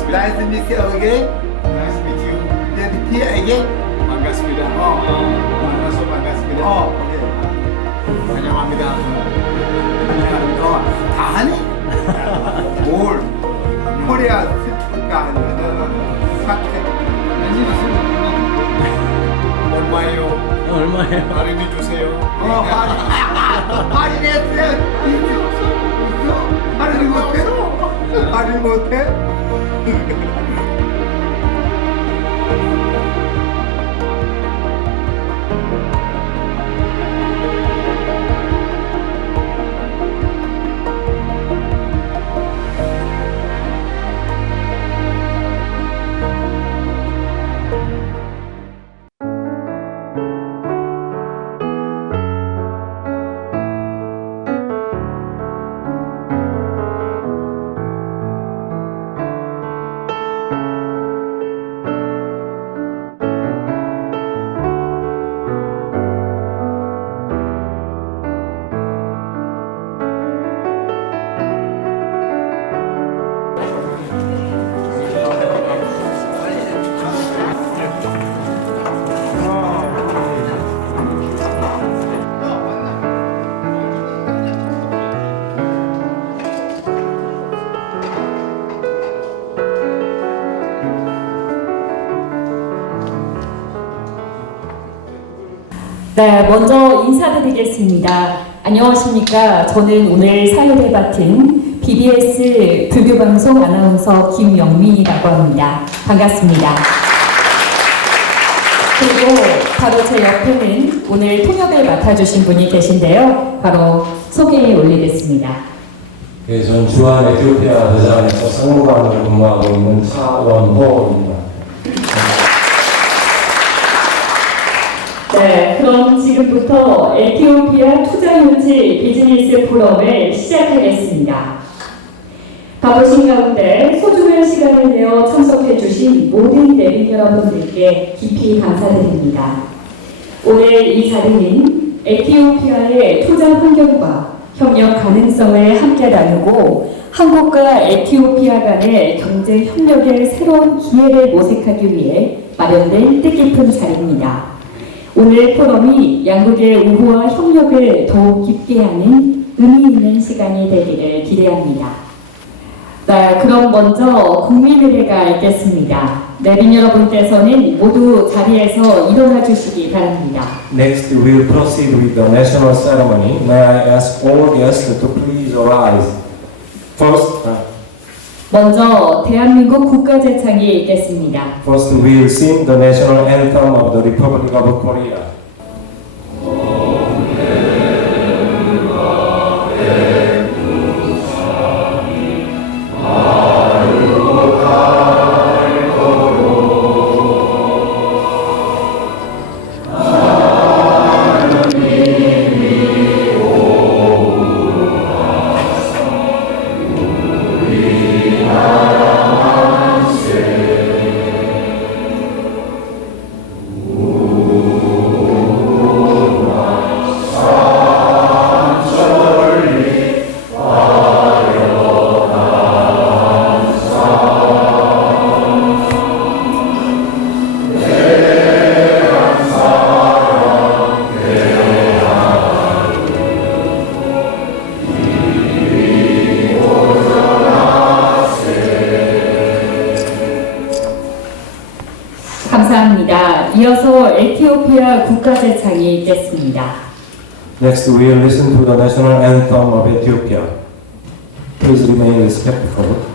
반갑습니다. Nice to meet you again. Nice to meet you. Then here again. 반갑습니다. 만나서 반갑습니다. 오케이. 환영합니다. 다 하니? 뭘? 코리아 스프가 아니라 사케. 얼마예요? 얼마예요? 할인해 주세요. 할인했어요. 있어? 할인 못해? 할인 못해? 네, 먼저 인사드리겠습니다. 안녕하십니까. 저는 오늘 사연을 맡은 BBS 불교방송 아나운서 김영민이라고 합니다. 반갑습니다. 그리고 바로 제 옆에는 오늘 통역을 맡아주신 분이 계신데요. 바로 소개해 올리겠습니다. 네, 저는 주한 에티오피아 대사관에서 상무관으로 근무하고 있는 차원호입니다. 네, 그럼 지금부터 에티오피아 투자유치 비즈니스 포럼을 시작하겠습니다. 바쁘신 가운데 소중한 시간을 내어 참석해주신 모든 내빈 여러분들께 깊이 감사드립니다. 오늘 이 자리는 에티오피아의 투자 환경과 협력 가능성을 함께 나누고 한국과 에티오피아 간의 경제 협력의 새로운 기회를 모색하기 위해 마련된 뜻깊은 자리입니다. 오늘 포럼이 양국의 우호와 협력을 더욱 깊게 하는 의미 있는 시간이 되기를 기대합니다. 네, 그럼 먼저 국민의례가 있겠습니다. 내빈 여러분께서는 모두 자리에서 일어나 주시기 바랍니다. Next, we will proceed with the national ceremony. May I ask all guests to please rise. First, 먼저 대한민국 국가제창이 있겠습니다. first we will sing the national anthem of the Republic of Korea. 감사합니다. 이어서 에티오피아 국가제창이 있겠습니다. Next, we will listen to the national anthem of Ethiopia. Please remain respectful.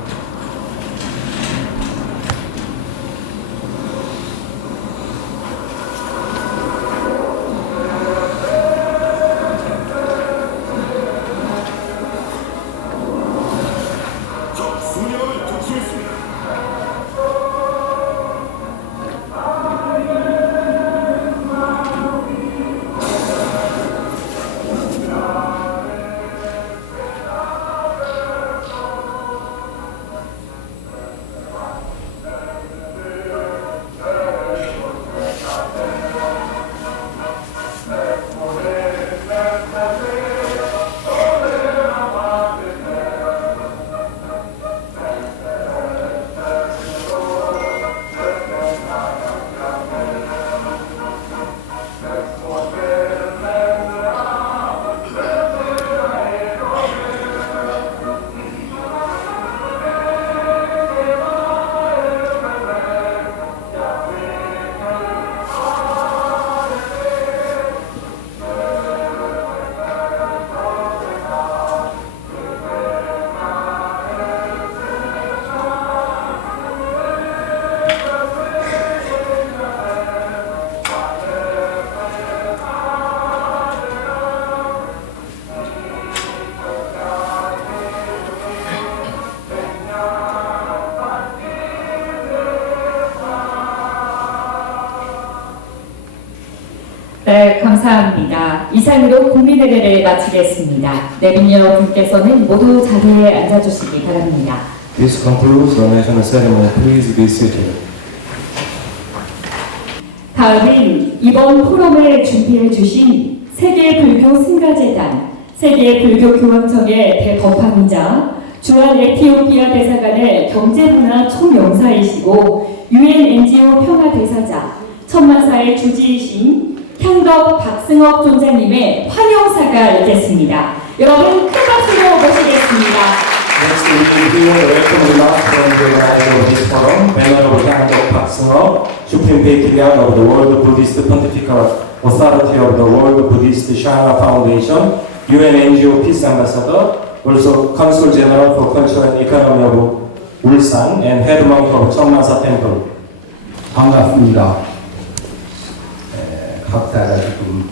네, 감사합니다. 이상으로 국민의례를 마치겠습니다. 내빈 여러분께서는 모두 자리에 앉아주시기 바랍니다. This concludes the national ceremony. Please be seated. 다음은 이번 포럼을 준비해 주신 세계불교 승가재단, 세계불교교황청의 대법학위자, 주한 에티오피아 대사관의 경제문화 총영사이시고 UN NGO 평화대사자, 천만사의 주지이신 향덕 박승업 존자님의 환영사가 있겠습니다. 여러분 큰 박수로 모시겠습니다. Next, we will hear the welcome remarks from the organizer of this forum, Venerable Hyangdok Pakseo, Supreme Patriarch of the World Buddhist Pontifical Authority of the World Buddhist China Foundation, UN NGO Peace Ambassador, also Consul General for Culture and Economy of Ulsan, and Head Monk of Cheonmansa Temple. 반갑습니다. 각자가 지금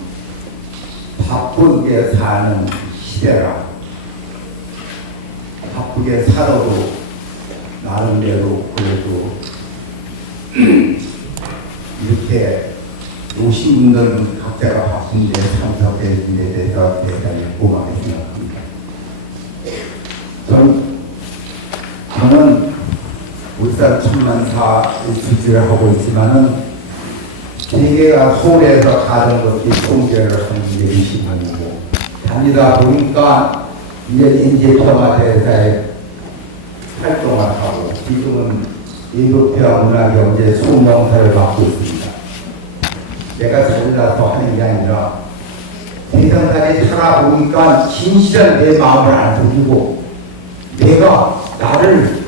바쁘게 사는 시대라 바쁘게 살아도 나름대로 그래도 이렇게 오신 분들은 각자가 바쁜데 참석해 주신 데 대해서 대단히 고맙게 생각합니다. 저는 울산 천만사의 주지를 하고 있지만은 세계가 서울에서 가는 것이 통제를 하는 게 20년이고 다니다 보니까 이제 인재평화대사에 활동을 하고 지금은 에티오피아 문화경제 총영사를 맡고 있습니다. 내가 잘나서 하는 게 아니라 세상살이 살아보니까 진실한 내 마음을 알고 내가 나를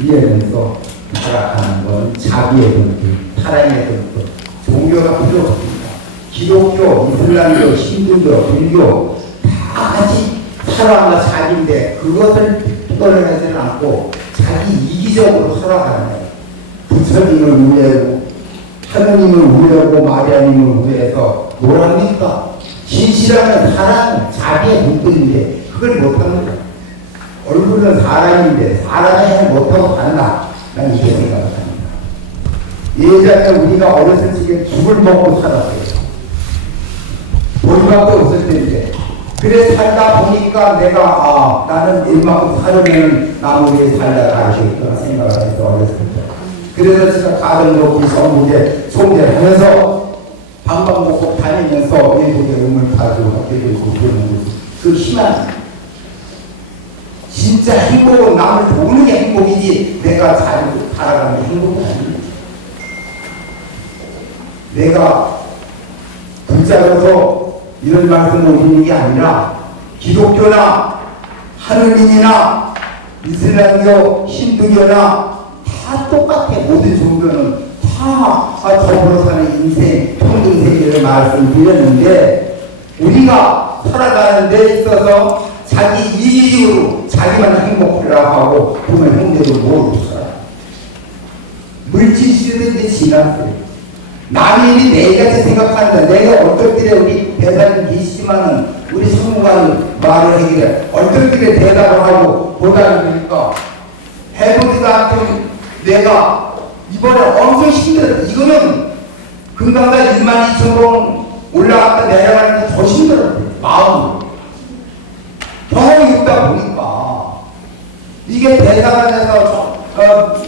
이해하면서 살아가는 건 자기의 본질, 사랑의 본질, 종교가 필요 없습니다. 기독교, 이슬람교, 신도교, 불교 다 같이 살아가는 자기인데 그것을 떠나지는 않고 자기 이기적으로 살아가는 거예요. 부처님을 위해하고 하느님을 위해하고 마리아님을 위해서 뭘 합니까? 진실한 사랑, 자기의 본질인데 그걸 못하는 거예요. 얼굴은 사람인데 사람이 못하고 갔나? 난 이렇게 생각합니다. 예전에 우리가 어렸을 적에 죽을 먹고 살았어요. 돈밖에 없을 때인데 그래 살다 보니까 내가 나는 일만큼 살으면 나무 위에 살다가 알겠구나 생각을 해서 어렸을 때 그래서 제가 가정 놓고 성국에 송대를 하면서 방방곡곡 다니면서 외국의 음을 가지고 학교도 있고 그러는 거지. 그 희망 진짜 행복은 남을 도우는 게 행복이지 내가 잘 살아가는 게 행복이 아닙니다. 내가 글자로서 이런 말씀을 드리는 게 아니라 기독교나 하느님이나 이슬람교, 힌두교나 다 똑같아. 모든 종교는 다 더불어 사는 인생, 평등세계를 말씀드렸는데 우리가 살아가는 데 있어서 자기 이익으로 자기만 행복하려고 하고 보면 형제도 모르고 살아. 물질 시대도 지났어요. 남이 내같이 생각한다. 내가 어떨 때에 우리 대사님 계시지만은 우리 성무관 말을 하기를 어떨 때에 대답을 하고 보다니까 해보지도 않고 내가 이번에 엄청 힘들어. 이거는 금강산 22,000번 올라갔다 내려가는데 더 힘들어. 마음으로. 경험이 있다 보니까 이게 대사관에서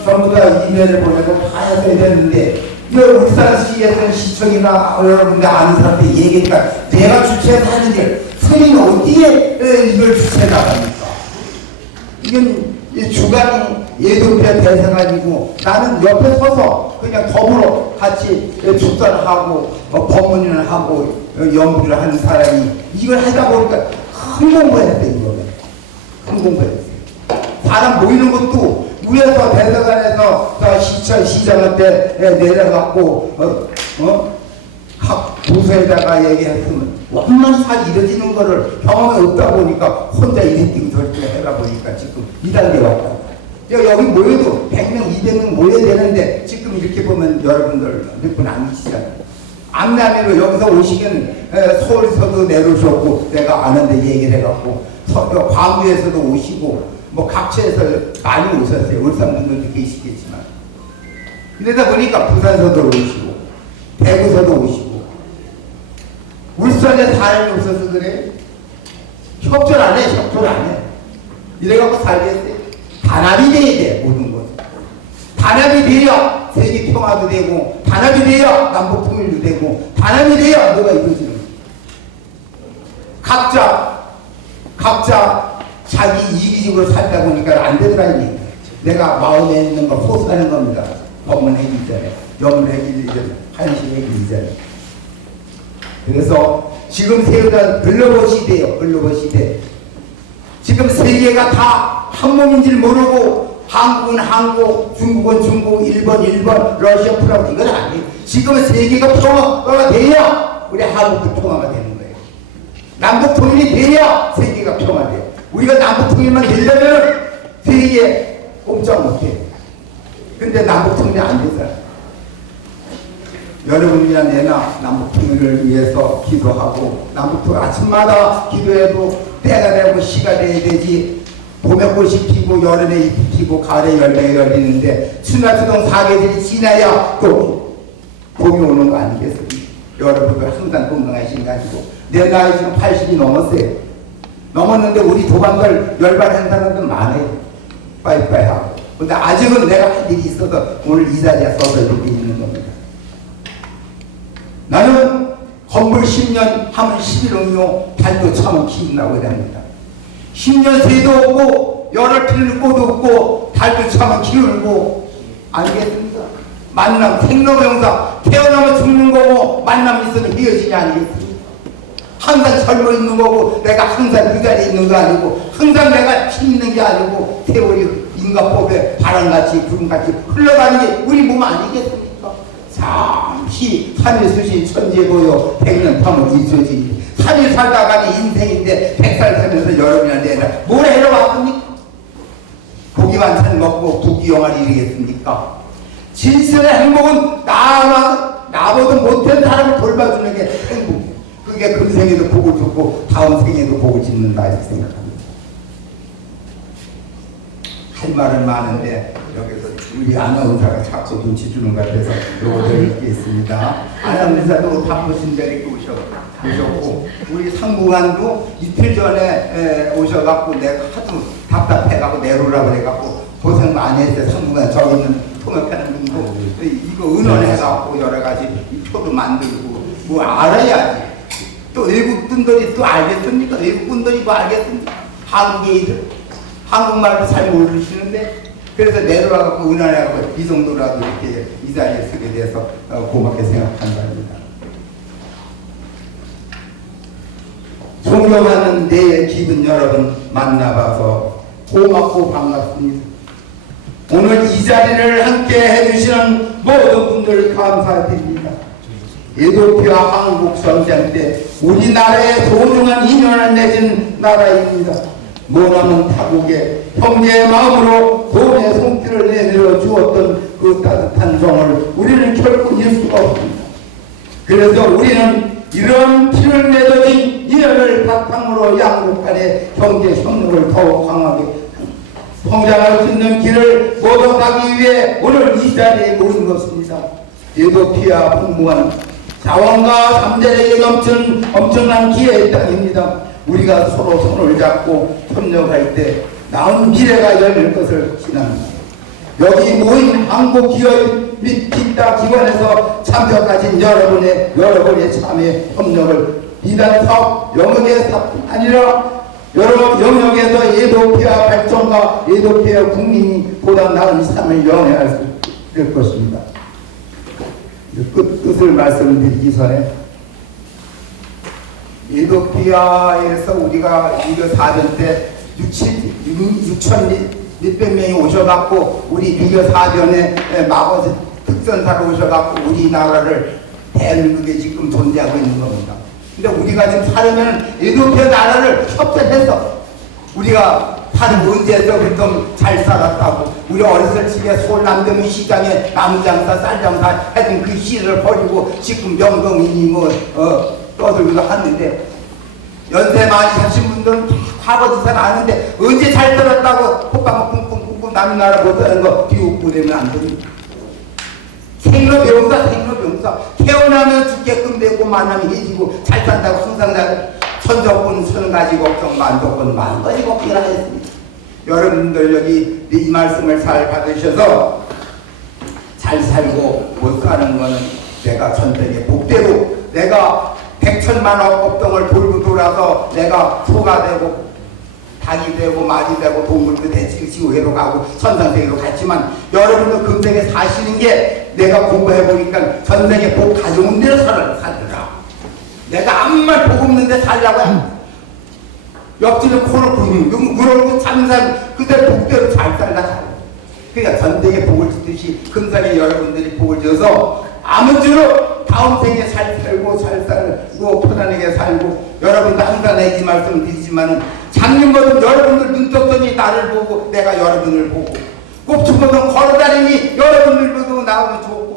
전부 다 이메일을 보내고 다 해야 되는데 이 울산시에서 시청이나 여러분들 아는 사람들 얘기니까 내가 주최해서 하는데 스님은 어디에 이걸 주최해 나갑니까? 이건 주관이 에티오피아 대사관이고 나는 옆에 서서 그냥 더불어 같이 축사를 법문을 하고 연구를 하는 사람이 이걸 하다 보니까 큰 공부했어요. 이거는 큰 공부했어요. 사람 모이는 것도 위에서 대사관에서 시장 때 내려갖고 각 부서에다가 얘기했으면 얼마나 잘 이루어지는 거를 경험이 없다 보니까 혼자 이랬던 절대 해가 보니까 지금 2단계 왔다. 여기 모여도 100명, 200명 모여야 되는데 지금 이렇게 보면 여러분들 몇 분 안 계시잖아요. 암남이로 여기서 오시면 서울에서도 내려오셨고 내가 아는데 얘기를 해갖고 광주에서도 오시고 뭐 각처에서 많이 오셨어요. 울산 분들도 계시겠지만 그러다 보니까 부산서도 오시고 대구서도 오시고 주변에 사람이 없어서 그래. 협조를 안 해, 협조를 안 해. 이래갖고 살겠어요. 단합이 돼야 돼, 모든 것. 단합이 돼야 세계 평화도 되고, 단합이 돼야 남북 통일도 되고, 단합이 돼야 뭐가 이루어지는 거야. 각자 자기 이기적으로 살다 보니까 안 되더라니. 내가 마음에 있는 걸 호소하는 겁니다. 법문하기 전에, 염문하기 전에, 한심하기 전에. 그래서 지금 세우던 글로벌 시대예요. 글로벌 시대. 지금 세계가 다 한 몸인 줄 모르고 한국은 한국, 중국은 중국, 일본, 러시아, 프랑스 이건 아니에요. 지금 세계가 평화가 돼야 우리 한국도 평화가 되는 거예요. 남북 통일이 돼야 세계가 평화돼요. 우리가 남북 통일만 되려면 세계 꼼짝 못해. 근데 남북 통일이 안 되잖아. 여러분이나 내나 남북 통일을 위해서 기도하고, 남북 통일 아침마다 기도해도 때가 되고 시가 돼야 되지. 봄에 꽃이 피고 여름에 잎이 피고 가을에 열매가 열리는데 추나추동 사계절이 지나야 또 봄이 오는 거 아니겠습니까? 여러분들 항상 건강하신 거 아니고, 내 나이 지금 80이 넘었어요. 넘었는데 우리 도반들 열반한 사람들 많아요. 빠이빠이 하고. 근데 아직은 내가 할 일이 있어서 오늘 이 자리에 서서 이렇게 있는 겁니다. 나는 건불 10년 하면 11억요 달도 참은 키운다고 합니다. 10년 새도 없고 열흘 피는 꽃도 없고 달도 참은 키우고, 아니겠습니까? 만남 생로병사, 태어나면 죽는 거고 만남 있으면 헤어지지 아니겠습니까? 항상 젊어 있는 거고, 내가 항상 그 자리에 있는 거 아니고, 항상 내가 피 있는 게 아니고, 세월이 인과법에 바람같이 구름같이 흘러가는 게 우리 몸 아니겠습니까? 잠시 3일 수시 천지에 보여 100년 타면 있어지. 3일 살다가는 인생인데 100살 살면서 여러분이나 내나 뭘 해러 왔습니까? 고기 반찬 먹고 국기 영화를 이루겠습니까? 진실의 행복은 나보다 못한 사람을 돌봐주는 게 행복이에요. 그게 금생에도 복을 주고 다음 생에도 복을 짓는다 이렇게 생각합니다. 할 말은 많은데 여기서 우리 아나운서가 자꾸 눈치 주는 것 같아서 요거를 읽겠습니다. 아나운서도 바쁘신 자리에 오셨고, 우리 상무관도 이틀 전에 오셔갖고 내가 하도 답답해갖고 내려오라고 그래갖고 고생 많이 했어요. 상무관 저기 있는 통역하는 분도 이거 의논해갖고 여러 가지 표도 만들고 뭐 알아야지. 또 외국 분들이 또 알겠습니까? 외국 분들이 뭐 알겠습니까? 한국인들 한국말도 잘 모르시는데, 그래서 내려와갖고 은하라고 이 정도라도 이렇게 이 자리에 서게 돼서 고맙게 생각한답니다. 존경하는 내 기분 여러분 만나봐서 고맙고 반갑습니다. 오늘 이 자리를 함께 해주시는 모든 분들 감사드립니다. 에도피아 한국 전쟁 때 우리나라에 소중한 인연을 맺은 나라입니다. 머나먼 타국에 형제의 마음으로 돈의 손길을 내밀어 주었던 그 따뜻한 정을 우리는 결코 잊을 수가 없습니다. 그래서 우리는 이런 피를 맺어진 인연을 바탕으로 양국 간의 경제 협력을 더욱 강하게 성장할 수 있는 길을 모두 가기 위해 오늘 이 자리에 모인 것입니다. 에도피아 풍부한 자원과 잠재력이 넘치는 엄청난 기회의 땅입니다. 우리가 서로 손을 잡고 협력할 때 나은 미래가 열릴 것을 기대합니다. 여기 모인 한국기업 및 기타 기관에서 참석하신 여러분의 참여 협력을 비단 사업 영역의 사뿐 아니라 여러 영역에서 에도피아 발전과 에도피아 국민이 보다 나은 삶을 연애할 수 있을 것입니다. 끝을 말씀드리기 전에 에도피아에서 우리가 유교 4전 때 6천 몇백 명이 오셔갖고 우리 유교 4전에 마거스 특전사로 오셔갖고 우리나라를 대한민국에 지금 존재하고 있는 겁니다. 근데 우리가 지금 살면 에도피아 나라를 협찬해서 우리가 사는 언제서부터 잘 살았다고, 우리 어렸을 적에 서울 남대문 시장에 나무장사 쌀장사 하여튼 그 시를 버리고 지금 명동이니 떠들기도 하는데, 연세 많이 사신 분들은 다 과거지사는 아는데 언제 잘 살았다고 콧방울 쿵쿵쿵쿵 남의 나라 못 사는 거 비웃고 되면 안 됩니다. 생로병사. 태어나면 죽게끔 되고 만나면 해지고 잘 산다고 항상 천적군 천가지 걱정 만덕군 만가지 걱정이라 했습니다. 여러분들 여기 이 말씀을 잘 받으셔서 잘 살고 못 사는 거는 내가 전생의 복대로 내가 백천만억 법동을 돌고 돌아서 내가 소가 되고 닭이 되고 말이 되고 동물도 대치고 지구회로 가고 천상세계로 갔지만 여러분도 금생에 사시는 게 내가 공부해보니까 전생에 복 가져온 대로 살더라. 내가 아무 말 복 없는 데 살라고 옆집에 코를 물어보고 잠산 그대로 복대로 잘 살라. 그러니까 전생에 복을 주듯이 금생에 여러분들이 복을 줘서 아무쪼록 다음 생에 잘 살고 잘 살고 편안하게 살고 여러분도 항상 이 말씀 드리지만은 작년보다 여러분들 눈 떴더니 나를 보고 내가 여러분을 보고 꼽추거든 걸어다니니 여러분들 보고 나오면 좋고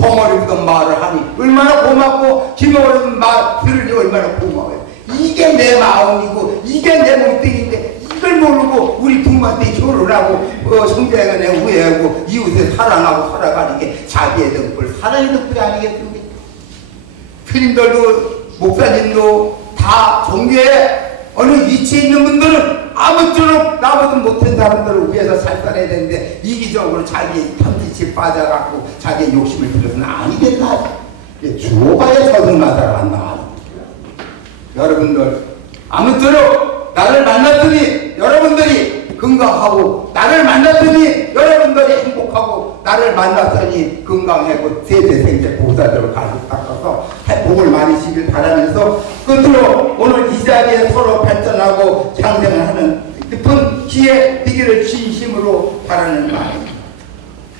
덩어리보다 말을 하니 얼마나 고맙고 기모르는 말 들으니 얼마나 고마워요. 이게 내 마음이고 이게 내 몸뚱인데 이걸 모르고 우리 부모한테 결혼하고 형제가 내 후회하고 이웃에 사랑하고 살아가는 게 자기의 등불 사랑의 등불이 아니겠습니까? 스님들도 목사님도 다 종교에 어느 위치에 있는 분들은 아무쪼록 나보다 못한 사람들을 위해서 잘 살아야 되는데 이기적으로 자기 탐지치 빠져갖고 자기의 욕심을 들여서는 아니 된다. 주어가야 저승마다를 한다. 여러분들 아무쪼록 나를 만났더니 여러분들이 건강하고 나를 만났더니 여러분들이 행복하고 나를 만났더니 건강하고 세대생제 보살들을 가득 닦아서 복을 많이 시길 바라면서 끝으로 오늘 이 자리에 서로 발전하고 향생을 하는 깊은 기회 되기를 진심으로 바라는 마음입니다.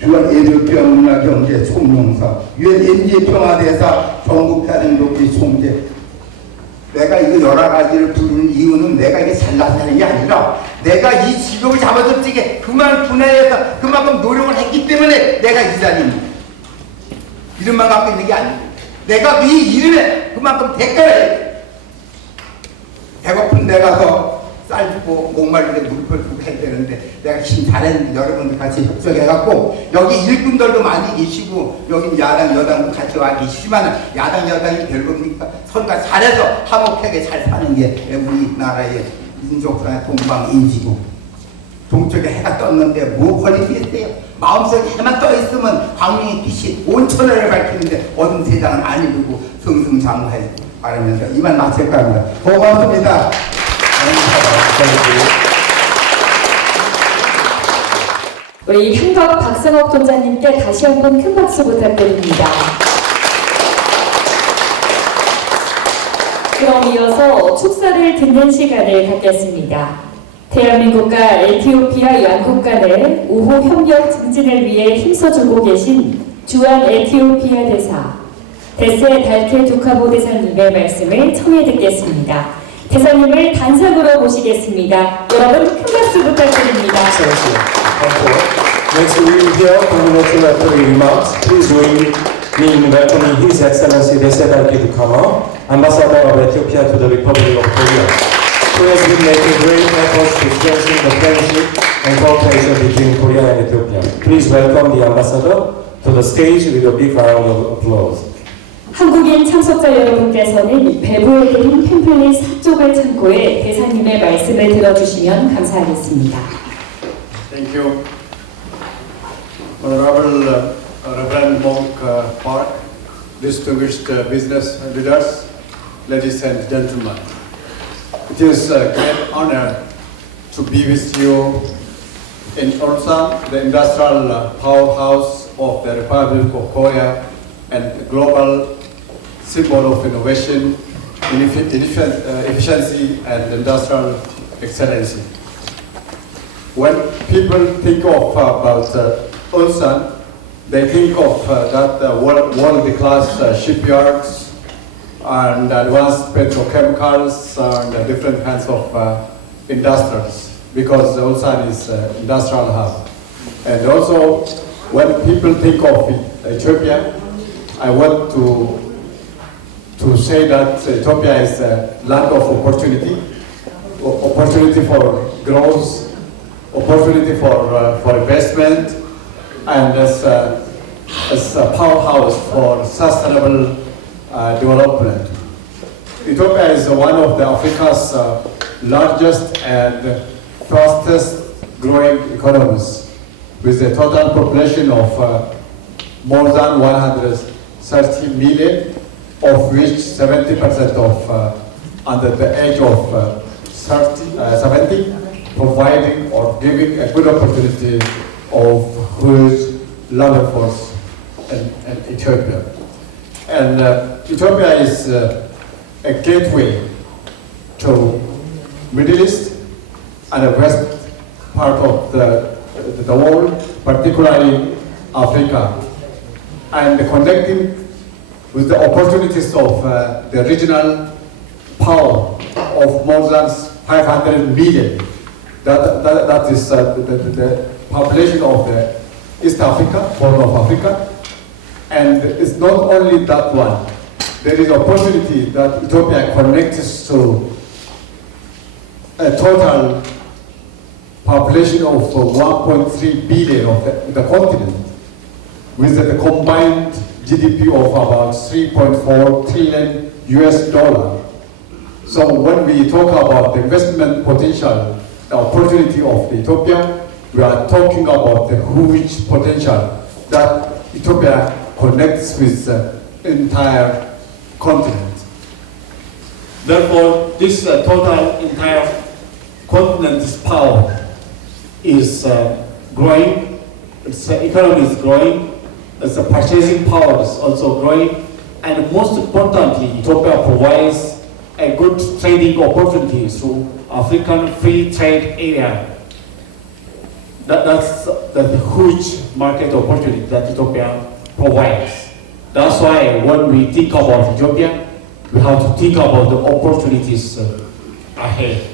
주한 예술교회 문화경제 총용사 유엔 MG 평화대사 전국사령 높이 총재 내가 이거 여러 가지를 부르는 이유는 내가 이게 잘나서 하는 게 아니라 내가 이 직업을 잡아줬지게 그만 분야에서 그만큼 노력을 했기 때문에 내가 이 자리입니다. 이름만 갖고 있는 게 아니고 내가 이 이름에 그만큼 대가를 해야 돼. 배고픈 데 가서 쌀 주고 목마른데 물을 주고 해야 되는데 내가 힘 잘했는데 여러분들 같이 협력해갖고 여기 일꾼들도 많이 계시고 여기 야당 여당도 같이 와 계시지만 야당 여당이 별겁니까? 서로가 잘해서 화목하게 잘 사는 게 우리나라의 민족사의 동방인지고 동쪽에 해가 떴는데 뭐 걸리겠어요? 마음속에 해만 떠 있으면 광명의 빛이 온천을 밝히는데 어둠 세상은 안 이루고 승승장구해 바라면서 이만 마칠까 합니다. 고맙습니다. 우리 향덕 박승옥 존자님께 다시 한번 큰 박수 부탁드립니다. 그럼 이어서 축사를 듣는 시간을 갖겠습니다. 대한민국과 에티오피아 양국 간의 우호 협력 증진을 위해 힘써주고 계신 주한 에티오피아 대사 데세 달케 두카보 대사님의 말씀을 청해 듣겠습니다. 대사님을 단상으로 모시겠습니다. 여러분 큰 박수 부탁드립니다. Next we will hear congratulatory remarks. Please join me in welcoming His Excellency Dese Dalke Dukama, Ambassador of Ethiopia to the Republic of Korea, who has been making great efforts to strengthen the friendship and cooperation between Korea and Ethiopia. Please welcome the Ambassador to the stage with a big round of applause. 한국인 참석자 여러분께서는 배부해드린 팸플릿 4쪽을 참고해 대사님의 말씀을 들어주시면 감사하겠습니다. Thank you. Honorable Reverend Monk Park, distinguished business leaders, ladies and gentlemen. It is a great honor to be with you in Ulsan, the industrial powerhouse of the Republic of Korea and global symbol of innovation, efficiency and industrial excellency. When people think of about Ulsan, they think of that world-class shipyards and advanced petrochemicals and different kinds of industries, because Ulsan is an industrial hub. And also, when people think of Ethiopia, I want to say that Ethiopia is a land of opportunity for growth, opportunity for investment, and as as a powerhouse for sustainable development. Ethiopia is one of the Africa's largest and fastest growing economies, with a total population of more than 130 million, of which 70% of under the age of 70, providing or giving a good opportunity of huge labor force in Ethiopia. And Ethiopia is a gateway to Middle East and the west part of the world, particularly Africa, and connecting with the opportunities of the regional power of more than 500 million. That is the population of the East Africa, Horn of Africa. And it's not only that one. There is opportunity that Ethiopia connects to a total population of 1.3 billion of the continent, with a combined GDP of about 3.4 trillion US dollar. So when we talk about the investment potential, the opportunity of Ethiopia, we are talking about the huge potential that Ethiopia connects with the entire continent. Therefore, this total entire continent's power is growing, its economy is growing, its purchasing power is also growing, and most importantly, Ethiopia provides a good trading opportunity through African free trade area. That's the huge market opportunity that Ethiopia provides. That's why when we think about Ethiopia, we have to think about the opportunities ahead.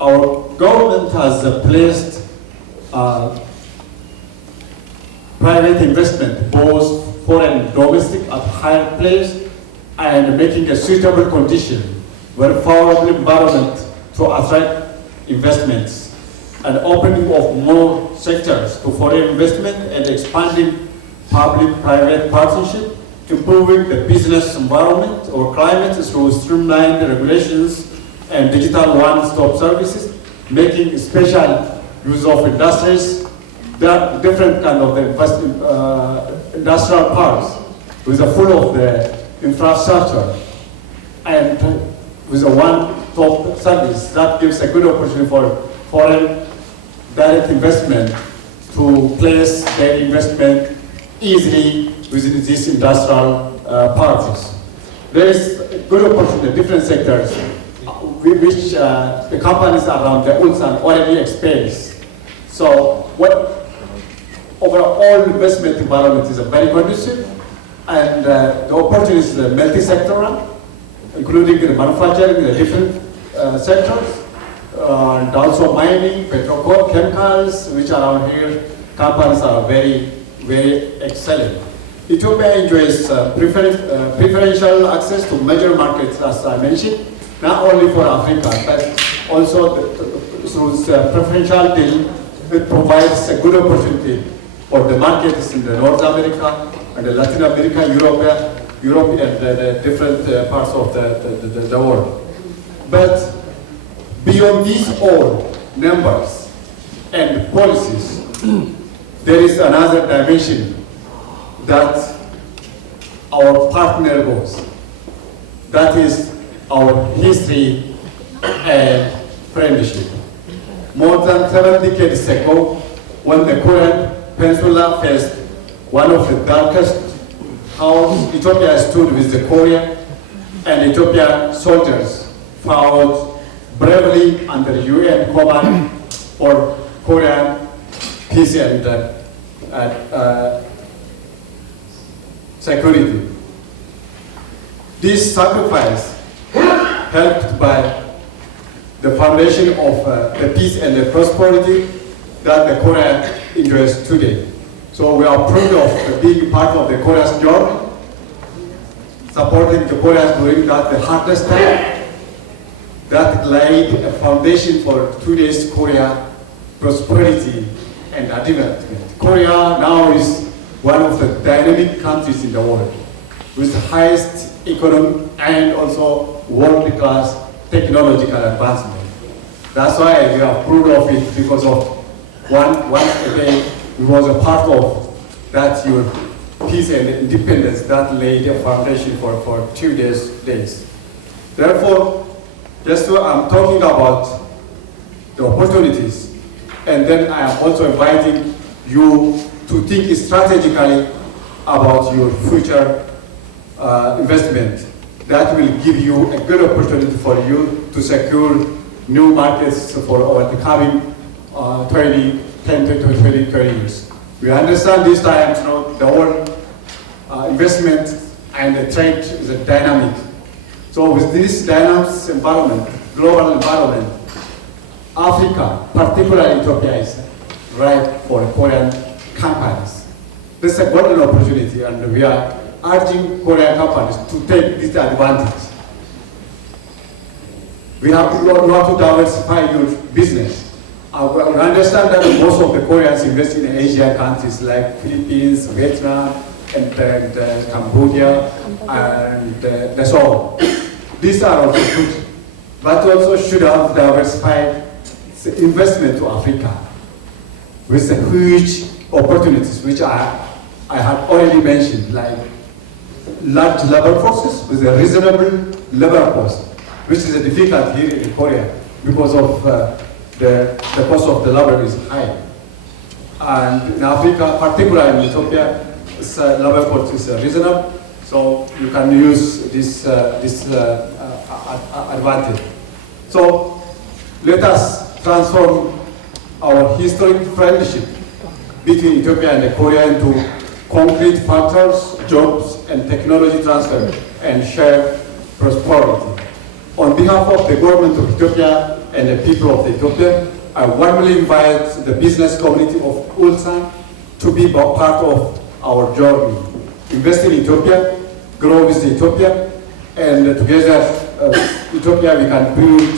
Our government has placed private investment, both foreign and domestic, at higher place, and making a suitable condition, very favorable environment to attract investments, and opening of more sectors to foreign investment and expanding public-private partnership, improving the business environment or climate through streamlined regulations and digital one-stop services, making special use of industries, different kind of industrial parks with a full of the infrastructure, and with a one-stop service that gives a good opportunity for foreign direct investment to place their investment easily within these industrial parks. There is a good opportunity in different sectors which the companies around the Ulsan already experience. So what overall investment environment is very conducive, and the opportunities are multi-sectoral, including the manufacturing, the different sectors, and also mining, petrochemicals, which around here companies are very, very excellent. Ethiopia enjoys preferential access to major markets, as I mentioned, not only for Africa, but also through the preferential deal, it provides a good opportunity for the markets in the North America and the Latin America, Europe and the different parts of the world. But beyond these all numbers and policies, there is another dimension that our partner goes. That is our history and friendship. More than 7 decades ago, when the Korean Peninsula faced one of the darkest hours, Ethiopia stood with the Korea, and Ethiopian soldiers fought bravely under UN command for Korean peace and security. This sacrifice, helped by the foundation of the peace and the prosperity that the Korea enjoys today. So we are proud of being part of the Korea's journey, supporting the Koreans during the hardest time, that laid a foundation for today's Korea prosperity and advancement. Korea now is one of the dynamic countries in the world with the highest economy and also world-class technological advancement. That's why we are proud of it, because of once again we was a part of that your peace and independence that laid a foundation for 2 days. Therefore, just what I'm talking about the opportunities, and then I am also inviting you to think strategically about your future investment. That will give you a good opportunity for you to secure new markets for our coming 10 to 20, 30 years. We understand these times, the world investment and the trade is a dynamic. So with this dynamic environment, global environment, Africa, particularly Ethiopia, is ripe for Korean companies. This is a golden opportunity, and we are urging Korean companies to take this advantage. We have to diversify your business. I understand that most of the Koreans invest in Asian countries like Philippines, Vietnam, and Cambodia, and so on. These are also good, but also should have diversified investment to Africa with the huge opportunities, which I have already mentioned, like large labor forces with a reasonable labor cost, which is difficult here in Korea because of the cost of the labor is high. And in Africa, particularly in Ethiopia, labor cost is reasonable, so you can use this advantage. So let us transform our historic friendship between Ethiopia and Korea into concrete factors, jobs, and technology transfer, and shared prosperity. On behalf of the government of Ethiopia and the people of Ethiopia, I warmly invite the business community of Ulsan to be part of our journey. Invest in Ethiopia, grow with Ethiopia, and together, Ethiopia, we can build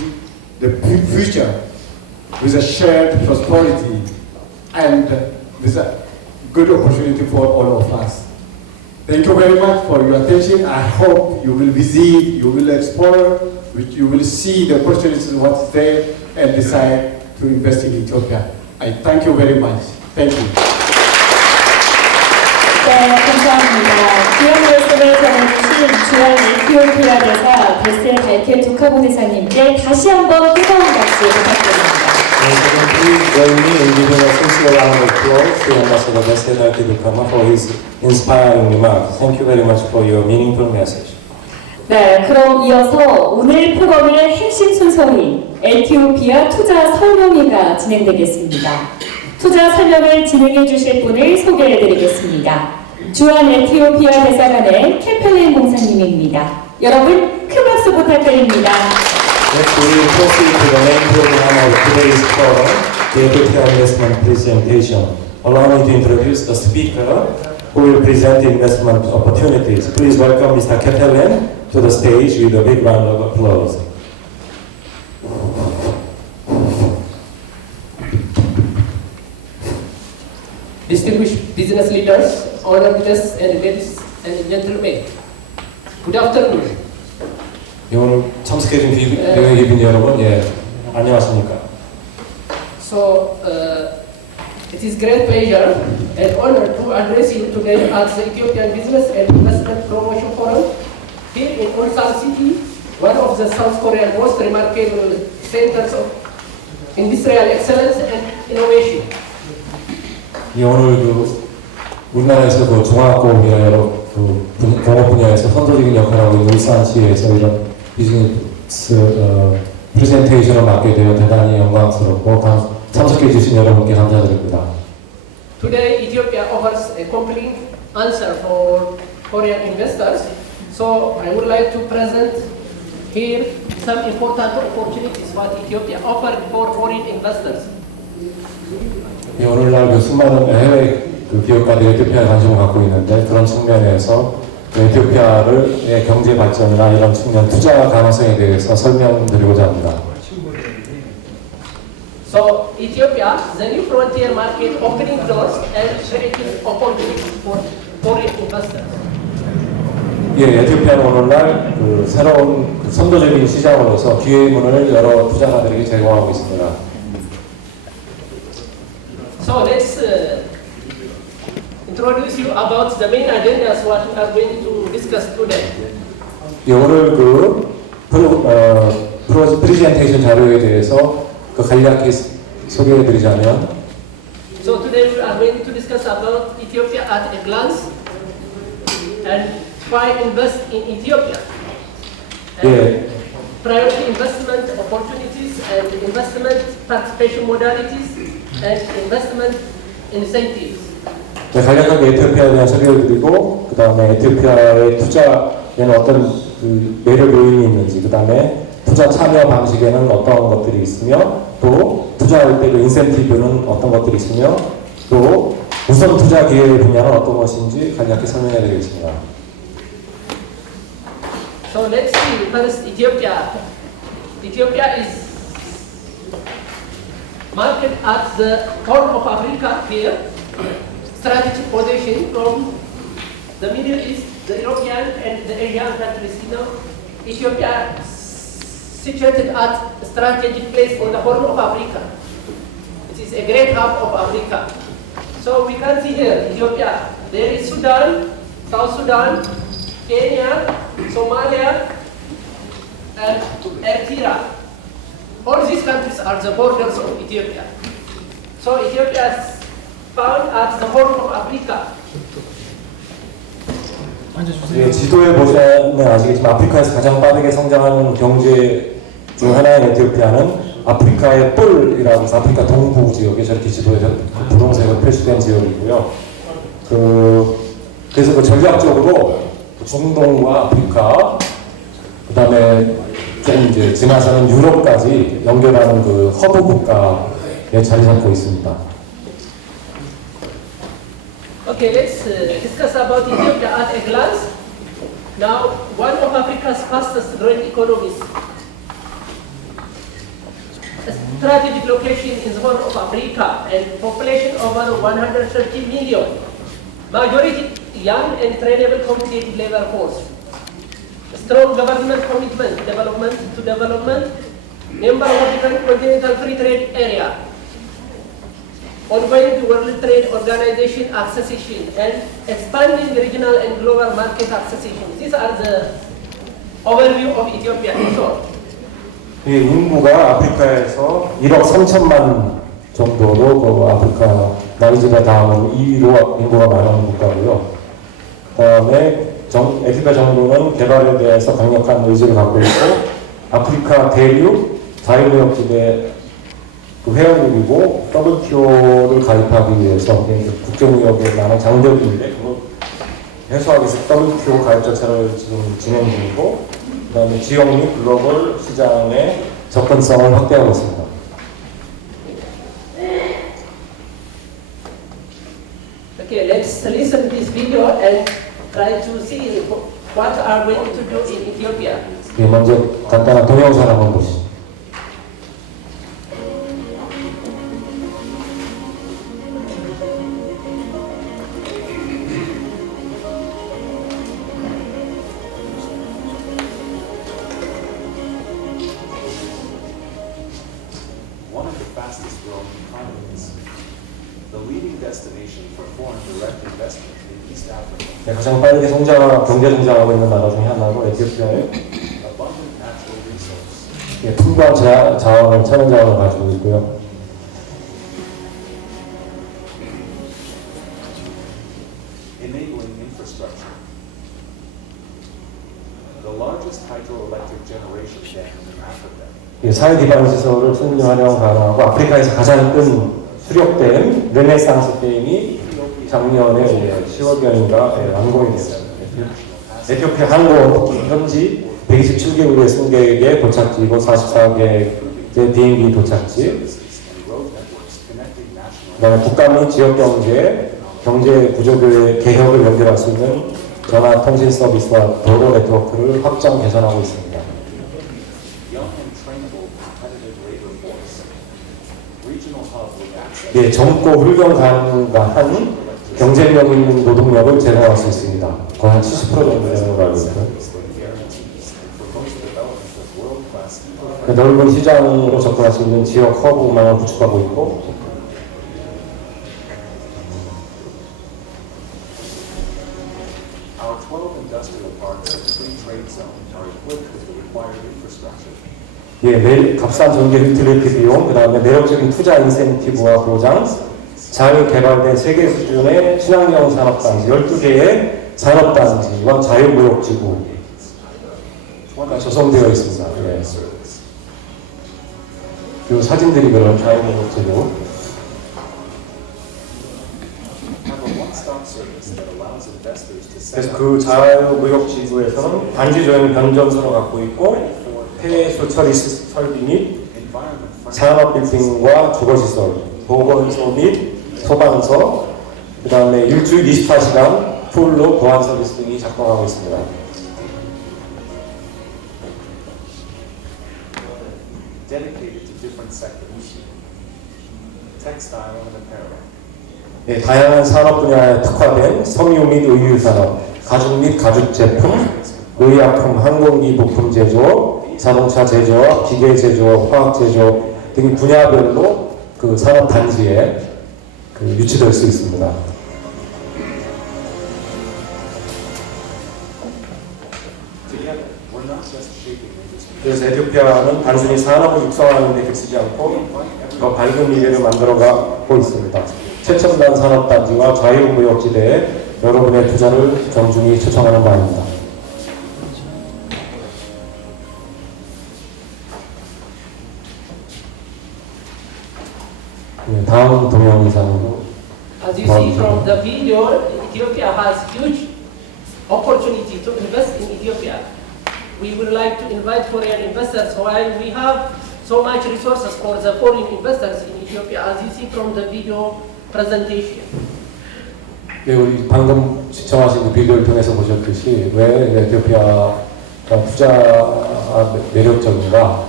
the future with a shared prosperity and with a good opportunity for all of us. Thank you very much for your attention. I hope you will visit, you will explore, you will see the opportunities, what's there, and decide to invest in Ethiopia. I thank you very much. Thank you. 네, 감사합니다. 귀한 말씀을 전해주신 주한 에티오피아 대사 베셀 갈케 두카보 대사님께 다시 한번 뜨거운 박수 부탁드립니다. Please join me in giving a sincere round of applause to Ambassador Bessel Dukama for his inspiring remarks. Thank you very much for your meaningful message. 네, 그럼 이어서 오늘 프로그램의 핵심 순서인 에티오피아 투자 설명회가 진행되겠습니다. 투자 설명을 진행해 주실 분을 소개해 드리겠습니다. 주한 에티오피아 대사관의 캠펠린 공사님입니다. 여러분 큰 박수 부탁드립니다. Next, we will proceed to the main program of today's forum, the Ethiopia Investment Presentation. Allow me to introduce the speaker who will present investment opportunities. Please welcome Mr. Ketelen to the stage with a big round of applause. Distinguished business leaders, honored guests, and ladies and gentlemen, good afternoon. 오늘 참석해준 기빈 여러분, 안녕하십니까? So, it is great pleasure and honor to address you today at the Ethiopian Business and Investment Promotion Forum here in Ulsan City, one of the South Korea's most remarkable centers of industrial excellence and innovation. 오늘 우리나라에서 종합공업이나 여러 공업 분야에서 선도적인 역할을 하고 있는 울산시에서 이런 비즈니스 프레젠테이션을 맡게 되어 대단히 영광스럽고 참석해 주신 여러분께 감사드립니다. Today, Ethiopia offers a complete answer for Korean investors. So I would like to present here some important opportunities what Ethiopia offers for foreign investors. 오늘날 수많은 해외 기업가들이 에티오피아에 관심을 갖고 있는데 그런 측면에서 에티오피아의 경제 발전이나 이런 측면 투자 가능성에 대해서 설명드리고자 합니다. So Ethiopia, the new frontier market opening doors and creating opportunities for foreign investors. 예, 에티오피아는 오늘날 그 새로운 그 선도적인 시장으로서 기회의 문을 여러 투자자들에게 제공하고 있습니다. So let's introduce you about the main agendas what we are going to discuss today. 예, 오늘 그 프레젠테이션 자료에 대해서 그 간략히 소개해드리자면, So today we are going to discuss about Ethiopia at a glance and why invest in Ethiopia. And 예, priority investment opportunities and investment participation modalities and investment incentives. 네, 간략하게 에티오피아에 대한 소개를 드리고, 그 다음에 에티오피아의 투자에는 어떤 그 매력 요인이 있는지, 그 다음에 투자 참여 방식에는 어떤 것들이 있으며, 또 투자할 때 그 인센티브는 어떤 것들이 있으며, 또 우선 투자 기회의 분야는 어떤 것인지 간략히 설명해 드리겠습니다. So let's see first Ethiopia. Ethiopia is market at the Horn of Africa here, strategic position from the Middle East, the European and the Asian countries. You know, Ethiopia situated at a strategic place on the Horn of Africa. It is a great hub of Africa. So we can see here, Ethiopia, there is Sudan, South Sudan, Kenya, Somalia, and Eritrea. All these countries are the borders of Ethiopia. So Ethiopia is found at the Horn of Africa. 예, 지도에 보시면 아시겠지만 아프리카에서 가장 빠르게 성장하는 경제 중 하나인 에티오피아는 아프리카의 뿔이라고 해서 아프리카 동부 지역에 저렇게 지도에서 분홍색으로 표시된 지역이고요. 그래서 그 전략적으로 중동과 아프리카, 그 다음에 좀 이제 지나서는 유럽까지 연결하는 그 허브 국가에 자리 잡고 있습니다. Okay, let's discuss about Ethiopia at a glance. Now, one of Africa's fastest growing economies. A strategic location in the Horn of Africa and population over 130 million. Majority young and trainable competitive labor force. A strong government commitment to development. Member of the Continental Free Trade Area. Ongoing to World Trade Organization accession and expanding regional and global market accession. These are the overview of Ethiopia in short. 이 인구가 아프리카에서 1억 3천만 정도로 그 아프리카 나이지리아 다음으로 2위로 인구가 많은 국가고요. 그다음에 에티오피아 정부는 개발에 대해서 강력한 의지를 갖고 있고 아프리카 대륙 자유무역지대 그 회원국이고 WTO를 가입하기 위해서 국제무역에 많은 장벽이 있는데 그걸 해소하기 위해서 WTO 가입 절차를 지금 진행 중이고 그다음에 지역 및 글로벌 시장의 접근성을 확대하고 있습니다. Okay, let's listen to this video and try to see what are we going to do in Ethiopia. 예, 먼저 간단한 동영상 한번 보시죠. One of the fastest growing economies, the leading destination for foreign direct investment in East Africa, 네, 가장 빠르게 경제 성장하고 있는 나라 중에 하나로 에티오피아의 abundant natural resource, 예, 풍부한 자원을 천연 자원을 가지고 있고요. enabling infrastructure, the largest hydroelectric generation dam in Africa, 예, 사회 기반 시설을 충분히 활용 가능하고 아프리카에서 가장 큰 수력댐 르네상스 댐이 작년에 10월경인가 완공이 됐습니다. 에티오피아 항공 현지 127개국의 승객의 도착지이고 44개의 비행기 도착지, and road networks connecting national 그다음에 국가 및 지역 경제 구조의 개혁을 연결할 수 있는 전화 통신 서비스와 도로 네트워크를 확장 개선하고 있습니다. young and trainable competitive labor force, regional 예, 젊고 훌륭 가능한 경쟁력 있는 노동력을 제공할 수 있습니다. 거의 한 70% 정도 되는 걸로 알고 있고요. 넓은 시장으로 접근할 수 있는 지역 허브망을 구축하고 있고, Our 12 industrial parks and free trade zones are equipped with the required infrastructure. 예, 값싼 전기 유틸리티 비용, 그 다음에 매력적인 투자 인센티브와 보장, 잘 개발된 세계 수준의 친환경 산업단지, 12개의 산업단지와 자유무역지구가 조성되어 있습니다. 예. 이 사진들이 그런 자유무역지구. Have a one-stop service that allows investors to set 그래서 up 그 자유무역지구에서는 단지 조형 변전소를 갖고 있고, 폐수 처리 설비 및 environment-friendly 산업 빌딩과 주거시설, 보건소 및 소방서, 그 다음에 일주일 24시간 풀로 보안 서비스 등이 작동하고 있습니다. dedicated to different sectors. Textile and apparel. 네, 다양한 산업 분야에 특화된 섬유 및 의류 산업, 가죽 및 가죽 제품, 의약품, 항공기 부품 제조, 자동차 제조업, 기계 제조업, 화학 제조업 등 분야별로 그 산업 단지에 그 유치될 수 있습니다. Together, we're not just shaping industry. 그래서 에티오피아는 단순히 산업을 육성하는 데 그치지 않고 더 밝은 미래를 만들어가고 있습니다. 최첨단 산업단지와 자유무역지대에 여러분의 투자를 정중히 초청하는 바입니다. 네, 다음 동영상으로 As you see from the video, Ethiopia has huge opportunity to invest in Ethiopia. We would like to invite foreign investors while we have so much resources for the foreign investors in Ethiopia, as you see from the video presentation. 네, 우리 방금 시청하신 그 비디오를 통해서 보셨듯이 왜 에티오피아가 투자가 매력적인가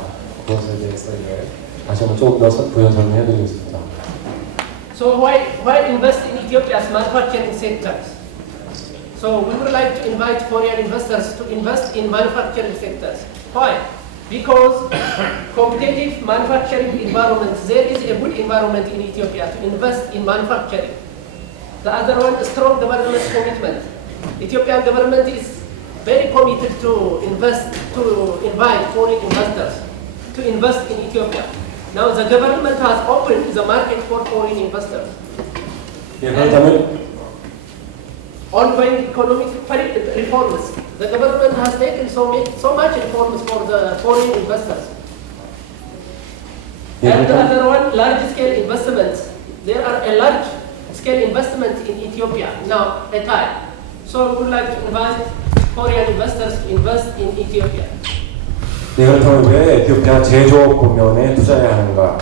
그것에 대해서 다시 한번 조금 더 부연 설명해드리겠습니다. So why invest in Ethiopia's manufacturing sectors? So we would like to invite foreign investors to invest in manufacturing sectors. Why? Because competitive manufacturing environment, there is a good environment in Ethiopia to invest in manufacturing. The other one, a strong government commitment. Ethiopian government is very committed to invest, to invite foreign investors to invest in Ethiopia. Now the government has opened the market for foreign investors. 예, 그렇다면 Ongoing economic reforms. The government has taken so much reforms for the foreign investors. 예, And the 그렇다면 other one, large-scale investments. There are a large-scale investment in Ethiopia now at time. So we would like to invite foreign investors to invest in Ethiopia. 네, 그렇다면 왜 에티오피아 제조업 부면에 투자해야 하는가?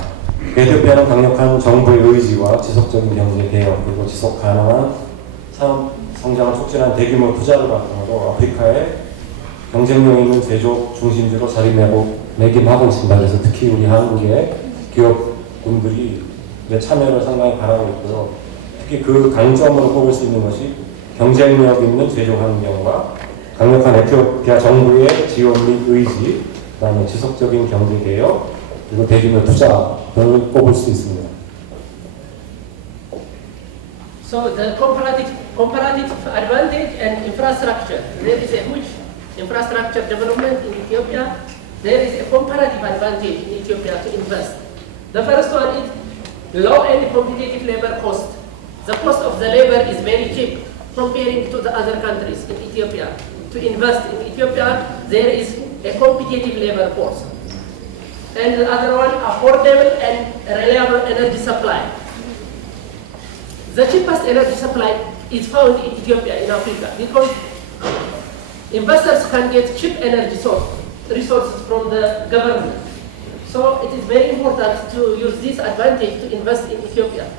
에티오피아는 강력한 정부의 의지와 지속적인 경제 개혁 그리고 지속 가능한 산업 성장을 촉진한 대규모 투자를 바탕으로 아프리카의 경쟁력 있는 제조업 중심지로 자리매김하고 있습니다. 그래서 특히 우리 한국의 기업군들이 참여를 상당히 바라고 있고요. 특히 그 강점으로 꼽을 수 있는 것이 경쟁력 있는 제조 환경과 강력한 에티오피아 정부의 지원 및 의지, 그다음에 지속적인 경제 개혁, 그리고 대규모 투자를 꼽을 수 있습니다. So the comparative advantage and infrastructure. There is a huge infrastructure development in Ethiopia. There is a comparative advantage in Ethiopia to invest. The first one is low and competitive labor cost. The cost of the labor is very cheap comparing to the other countries in Ethiopia. To invest in Ethiopia, there is a competitive labor force. And the other one, affordable and reliable energy supply. The cheapest energy supply is found in Ethiopia, in Africa, because investors can get cheap energy resources from the government. So it is very important to use this advantage to invest in Ethiopia.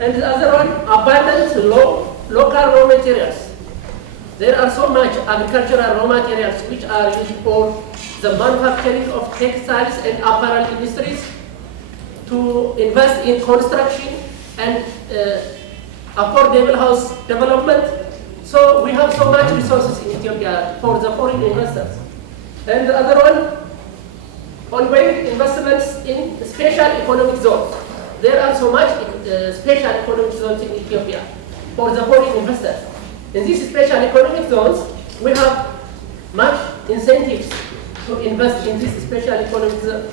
And the other one, abundant local raw materials. There are so much agricultural raw materials which are used for the manufacturing of textiles and apparel industries, to invest in construction and affordable house development. So we have so much resources in Ethiopia for the foreign investors. And the other one, ongoing investments in special economic zones. There are so much special economic zones in Ethiopia for the foreign investors. In these special economic zones, we have much incentives to invest in this special economic zone.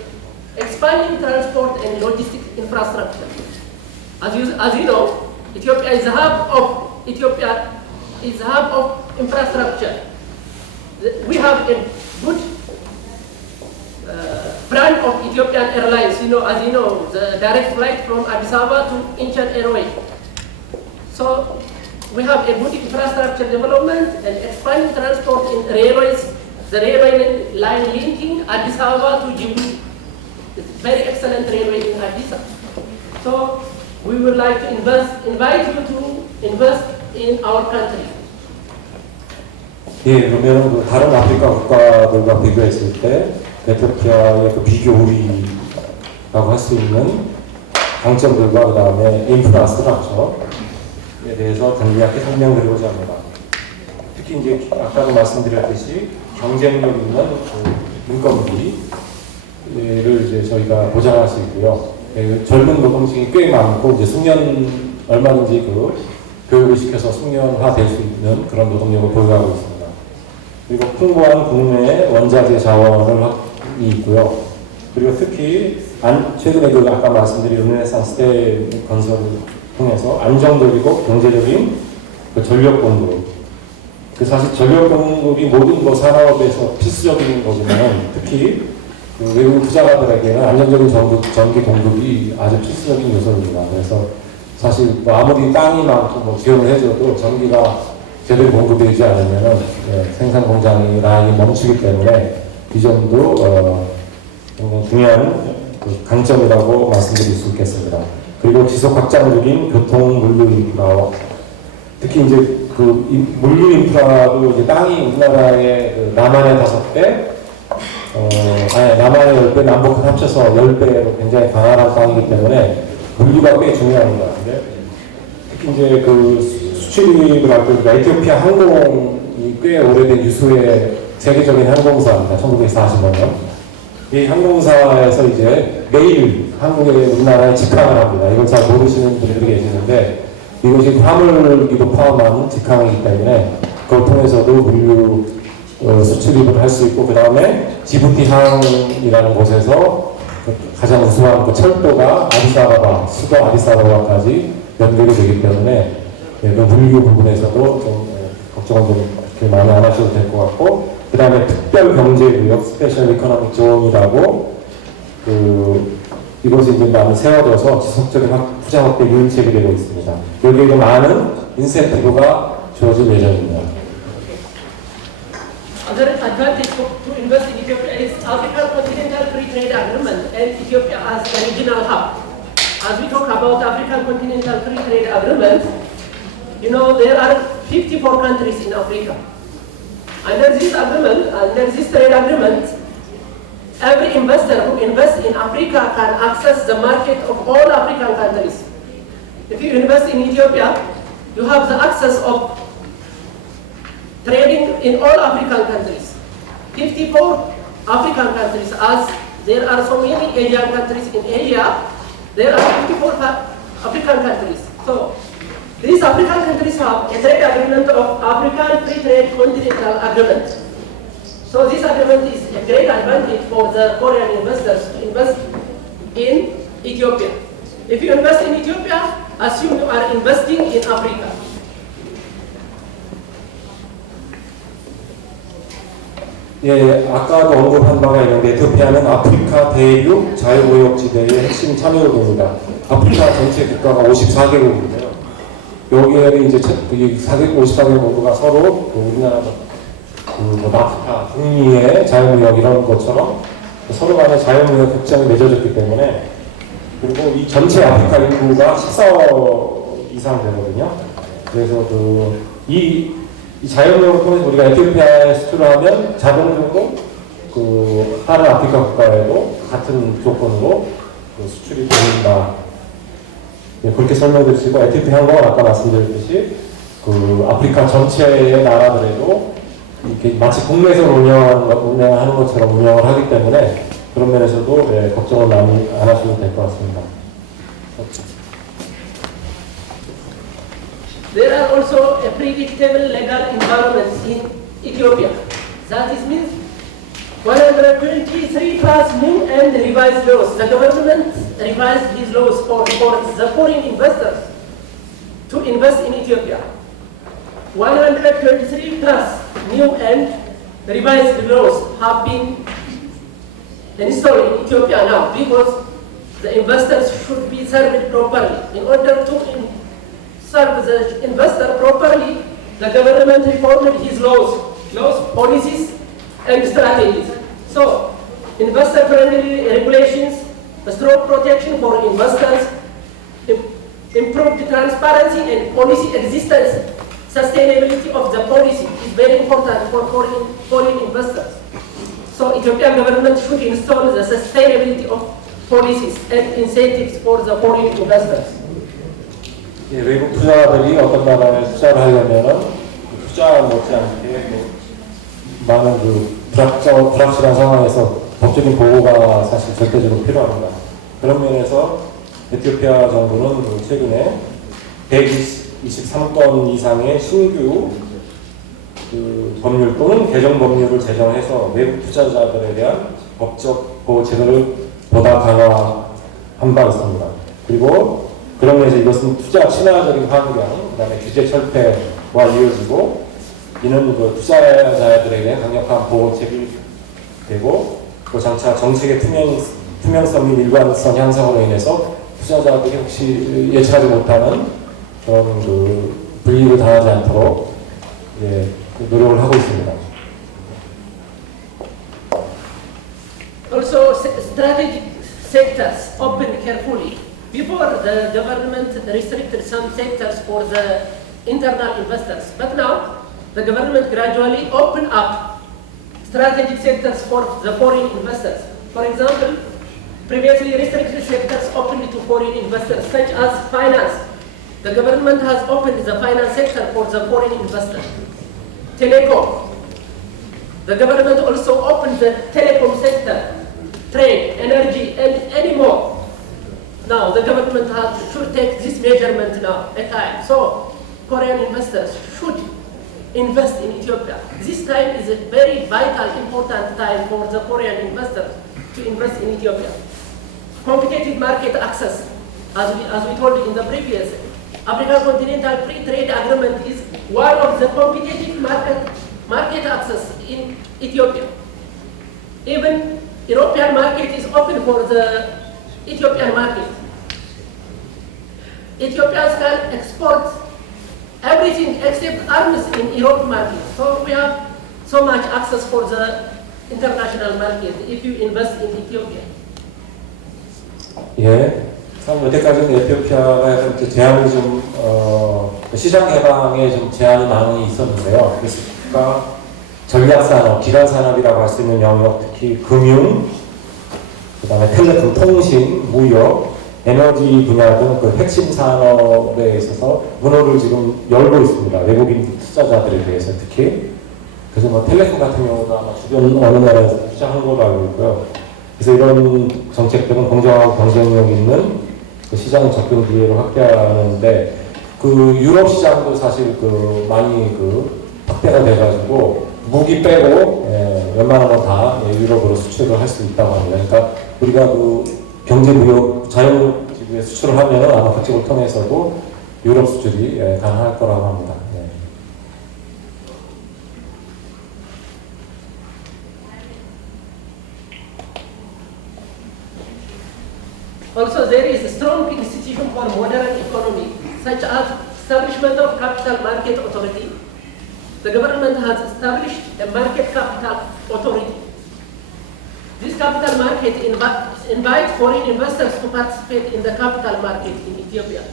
Expanding transport and logistic infrastructure. As you know, Ethiopia is a hub of infrastructure. We have a good brand of Ethiopian Airlines. As you know, the direct flight from Addis Ababa to Incheon Airways. So we have a good infrastructure development and expanding transport in railways. The railway line linking Addis Ababa to Djibouti. It's very excellent railway in Addis Ababa. So we would like to invite you to invest in our country. 예, 그러면 그 다른 아프리카 국가들과 비교했을 때 에티오피아의 그 비교 우위라고 할 수 있는 강점들과 그 다음에 인프라스트럭처에 대해서 간략히 설명드리고자 합니다. 특히 이제 아까도 말씀드렸듯이 경쟁력 있는 그 인건비를 이제 저희가 보장할 수 있고요. 젊은 노동층이 꽤 많고 이제 숙련 얼마든지 그 교육을 시켜서 숙련화될 수 있는 그런 노동력을 보유하고 있습니다. 그리고 풍부한 국내 원자재 자원이 있고요. 그리고 특히 최근에 그 아까 말씀드린 르네상스 대 건설을 통해서 안정적이고 경제적인 그 전력 공급. 그 사실 전력 공급이 모든 뭐 산업에서 필수적인 거지만 특히 그 외국 투자가들에게는 안정적인 전기 공급이 아주 필수적인 요소입니다. 그래서 사실 뭐 아무리 땅이 많고 뭐 지원을 해줘도 전기가 제대로 공급되지 않으면은 생산 공장이 라인이 멈추기 때문에 이 점도 굉장히 중요한 그 강점이라고 말씀드릴 수 있겠습니다. 그리고 지속 확장 중인 교통 물류 인프라, 특히 이제 그 물류 인프라도 이제 땅이 우리나라의 그 남한의 5배, 남한의 10배, 남북한 합쳐서 10배로 굉장히 강한 땅이기 때문에 물류가 꽤 중요합니다. 근데 특히 이제 그 수출입을 할 때 에티오피아 항공이 꽤 오래된 유수의 세계적인 항공사입니다. 1945년. 이 항공사에서 이제 매일 한국에 우리나라에 직항을 합니다. 이걸 잘 모르시는 분들이 계시는데 이것이 화물기도 포함한 직항이기 때문에 그걸 통해서도 물류 수출입을 할 수 있고 그 다음에 지부티 항이라는 곳에서 가장 우수한 그 철도가 아디스아바바, 수도 아디스아바바까지 연결이 되기 때문에 그 물류 부분에서도 좀 걱정은 좀 그렇게 많이 안 하셔도 될 것 같고 그 다음에 특별경제구역 스페셜 이코노믹 존이라고 이것이 이제 많이 세워져서 지속적인 투자 확대 유인책이 되고 있습니다. 여기에도 많은 인센티브가 주어질 예정입니다. Another advantage to invest in Ethiopia is African Continental Free Trade Agreement and Ethiopia as a regional hub. As we talk about African Continental Free Trade Agreement, there are 54 countries in Africa. Under this agreement, under this trade agreement, every investor who invests in Africa can access the market of all African countries. If you invest in Ethiopia, you have the access of trading in all African countries. 54 African countries, as there are so many Asian countries in Asia, there are 54 African countries. So, these African countries have a trade agreement of African Free Trade Continental Agreement. So this agreement is a great advantage for the foreign investors to invest in Ethiopia. If you invest in Ethiopia, assume you are investing in Africa. 예, 아까도 언급한 바가 있는데 에티오피아는 아프리카 대륙 자유무역지대의 핵심 참여국입니다. 아프리카 전체 국가가 54개국인데요. 여기에는 이제 54개국가 서로 우리나라 나프타, 북미의 자유무역 이런 것처럼 서로 간에 자유무역 협정이 맺어졌기 때문에 그리고 이 전체 아프리카 인구가 14억 이상 되거든요. 그래서 이 자유무역을 통해서 우리가 에티오피아에 수출을 하면 자동적으로 다른 아프리카 국가에도 같은 조건으로 그 수출이 보인다. 예, 그렇게 설명드리시고 에티오피아 항공은 아까 말씀드렸듯이 그 아프리카 전체의 나라들에도 이렇게 마치 국내에서 운영하는 것처럼 운영을 하기 때문에 그런 면에서도 예, 걱정을 많이 안 하셔도 될 것 같습니다. There are also a predictable legal environments in Ethiopia. That is means 123 plus new and revised laws. The government revised these laws for the foreign investors to invest in Ethiopia. 123 plus new and revised laws have been installed in Ethiopia now because the investors should be served properly. In order to serve the investor properly, the government reformed his laws, policies, and strategies. So, investor-friendly regulations, strong protection for investors, improved transparency and policy existence, sustainability of the policy is very important for foreign investors. So, Ethiopian government should install the sustainability of policies and incentives for the foreign investors. 예, 외국 투자자들이 어떤 나라에 투자를 하려면은 그 투자 못지않게 많은 그 불확실한 상황에서 법적인 보호가 사실 절대적으로 필요합니다. 그런 면에서 에티오피아 정부는 그 최근에 123건 이상의 신규 그 법률 또는 개정 법률을 제정해서 외국 투자자들에 대한 법적 보호 제도를 보다 강화한 바 있습니다. 그리고 그런 면에서 이것은 투자 친화적인 환경, 그다음에 규제 철폐와 이어지고 이는 그 투자자들에게 강력한 보호책이 되고 또 장차 정책의 투명성 및 일관성 향상으로 인해서 투자자들이 혹시 예측하지 못하는 그런 그 불이익을 당하지 않도록 예, 노력을 하고 있습니다. Also, strategic sectors opened carefully. Before, the government restricted some sectors for the internal investors, but now the government gradually opened up strategic sectors for the foreign investors. For example, previously restricted sectors opened to foreign investors, such as finance. The government has opened the finance sector for the foreign investors. Telecom. The government also opened the telecom sector, trade, energy, and any more. Now, the government should take this measurement now at time. So, Korean investors should invest in Ethiopia. This time is a very vital, important time for the Korean investors to invest in Ethiopia. Competitive market access, as we told in the previous, African Continental Free Trade Agreement is one of the competitive market access in Ethiopia. Even European market is open for the Ethiopian market. Ethiopians can export everything except arms in Europe market. So we have so much access for the international market if you invest in Ethiopia. 예, 참 여태까지는 에티오피아가 약간 제한이 좀 시장 개방에 좀 제한이 많이 있었는데요. 그러니까 전략산업, 기간산업이라고 할 수 있는 영역, 특히 금융, 그다음에 텔레콤, 통신, 무역, 에너지 분야 등 그 핵심 산업에 있어서 문호를 지금 열고 있습니다. 외국인 투자자들에 대해서 특히. 그래서 뭐 텔레콤 같은 경우도 아마 주변 어느 나라에서 투자한 걸로 알고 있고요. 그래서 이런 정책들은 공정하고 경쟁력 있는 그 시장 접근 기회를 확대하는데 그 유럽 시장도 사실 그 많이 그 확대가 돼가지고 무기 빼고 웬만한 건 다 유럽으로 수출을 할 수 있다고 합니다. 그러니까 우리가 그 경제무역 자유지구에 수출을 하면은 아마 그쪽을 통해서도 유럽 수출이 가능할 거라고 합니다. Also, there is a strong institution for modern economy, such as establishment of capital market authority. The government has established a market capital authority. This capital market invites foreign investors to participate in the capital market in Ethiopia.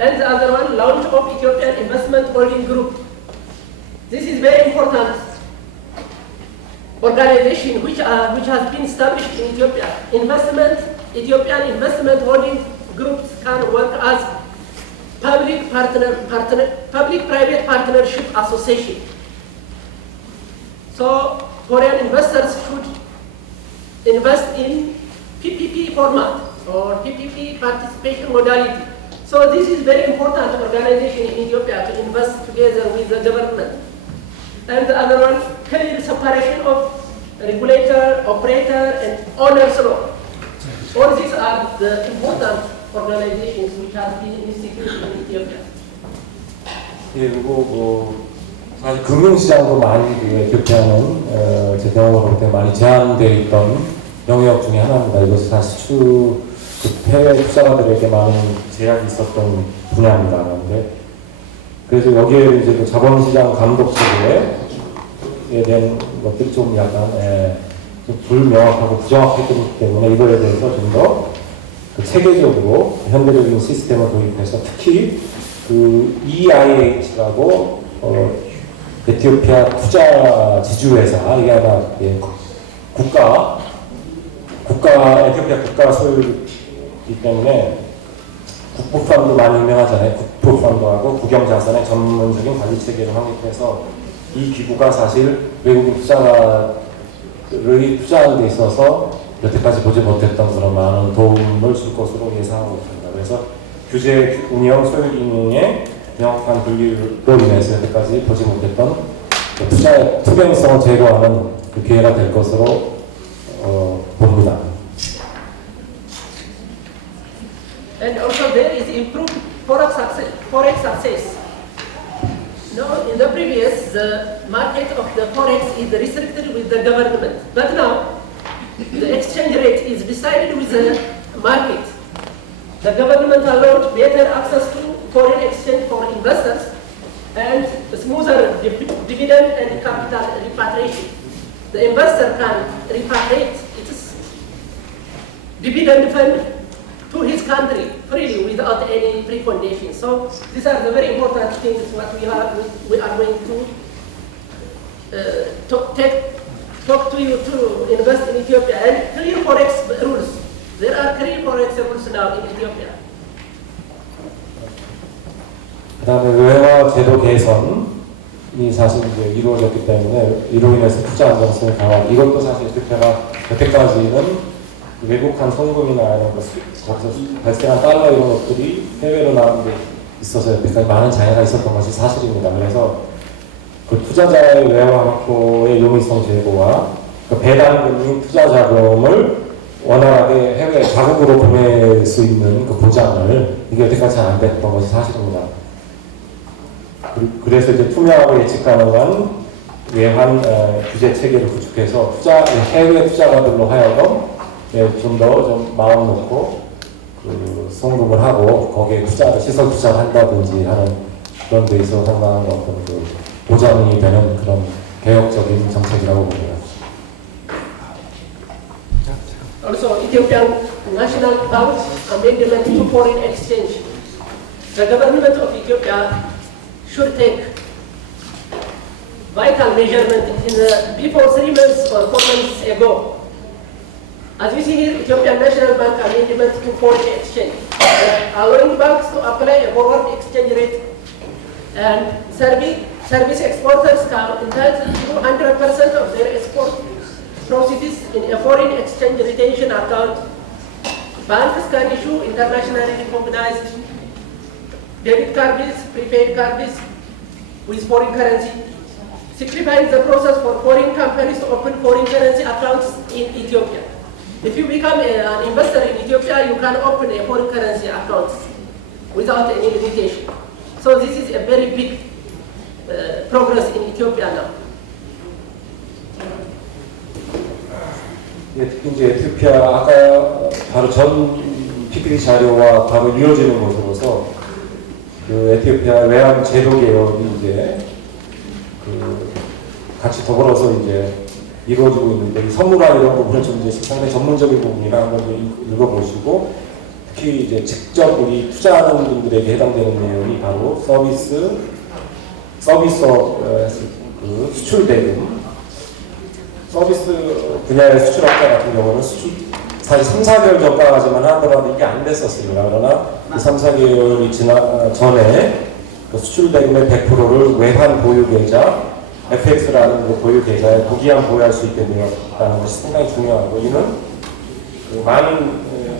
And the other one, launch of Ethiopian Investment Holding Group. This is very important organization which has been established in Ethiopia. Investment Ethiopian investment holding groups can work as public-private partnership association. So foreign investors should invest in PPP format or PPP participation modality. So this is very important organization in Ethiopia to invest together with the government. And the other one, clear separation of regulator, operator, and owner's law. All these are the important organizations which have been instituted in Ethiopia. 예, 그리고 사실 금융시장도 많이 에티오피아는 제 경험으로 볼 때 많이 제한되어 있던 영역 중에 하나입니다. 이것이 사실 해외 투자가들에게 많은 제약이 있었던 분야입니다. 그래서 여기에 이제 자본시장 감독 체계에 대한 것들이 좀 약간 좀 불명확하고 부정확했기 때문에 이거에 대해서 좀 더 체계적으로 현대적인 시스템을 도입해서 특히 EIH라고 에티오피아 투자 지주회사 이게 아마 에티오피아 국가 소유이기 때문에 국부펀드 많이 유명하잖아요. 국부펀드하고 국영자산의 전문적인 관리 체계를 확립해서 이 기구가 사실 외국인 투자가들의 투자하는 데 있어서 여태까지 보지 못했던 그런 많은 도움을 줄 것으로 예상하고 있습니다. 그래서 규제 운영, 소유 기능의 명확한 분리로 인해서 여태까지 보지 못했던 투자의 투명성을 제거하는 그 기회가 될 것으로 봅니다. And also there is improved forex access. Now, in the previous, the market of the forex is restricted with the government, but now the exchange rate is decided with the market. The government allowed better access to foreign exchange for investors and smoother dividend and capital repatriation. The investor can repatriate its dividend fund to his country freely without any preconditions. So these are the very important things what we are going to talk to you to invest in Ethiopia. And clear forex rules. There are clear forex rules now in Ethiopia. 그다음에 외화 제도 개선이 사실 이제 이루어졌기 때문에 이로 인해서 투자 안정성이 강화하고 이것도 사실 에티오피아가 여태까지는 외국한 송금이나 이런 거 거기서 발생한 달러 이런 것들이 해외로 나오는 데 있어서 여태까지 많은 장애가 있었던 것이 사실입니다. 그래서 그 투자자의 외화 확보의 용이성 제고와 그 배당금융 투자 자금을 원활하게 해외 자국으로 보낼 수 있는 그 보장을 이게 여태까지 잘 안 됐던 것이 사실입니다. 그래서 이제 투명하고 예측 가능한 외환 규제 체계를 구축해서 해외 투자가들로 하여금 좀 더 좀 마음 놓고 송금을 하고 거기에 시설 투자를 한다든지 하는 그런 데 있어서 상당한 어떤 보장이 되는 그런 개혁적인 정책이라고 봅니다. Also, Ethiopian National Bank Amendment to Foreign Exchange. The government of Ethiopia should take vital measurement before 3 months or 4 months ago. As we see here, Ethiopian National Bank Amendment to Foreign Exchange, allowing banks to apply a forward exchange rate, and service exporters can entitle to 100% of their export proceeds in a foreign exchange retention account. Banks can issue internationally recognized debit cards, prepaid cards with foreign currency, simplifying the process for foreign companies to open foreign currency accounts in Ethiopia. If you become an investor in Ethiopia, you can open a foreign currency account without any limitation. So this is a very big progress in Ethiopia now. 특히 이제 에티오피아 아까 바로 전 PPT 자료와 바로 이어지는 것으로서 그 에티오피아 외환 제도 개혁이 이제 같이 더불어서 이제 이루어지고 있는데 이 선물화 이런 부분은 좀 이제 상당히 전문적인 부분이라 한번 읽어보시고 특히 이제 직접 우리 투자하는 분들에게 해당되는 내용이 바로 수출 대금 서비스 분야의 수출업자 같은 경우는 사실 3, 4개월 전까지만 하더라도 이게 안 됐었습니다. 그러나 그 3, 4개월이 전에 그 수출 대금의 100%를 외환 보유 계좌, FX라는 그 보유 계좌에 무기한 보유할 수 있게 되었다는 것이 상당히 중요하고, 이는 그 많은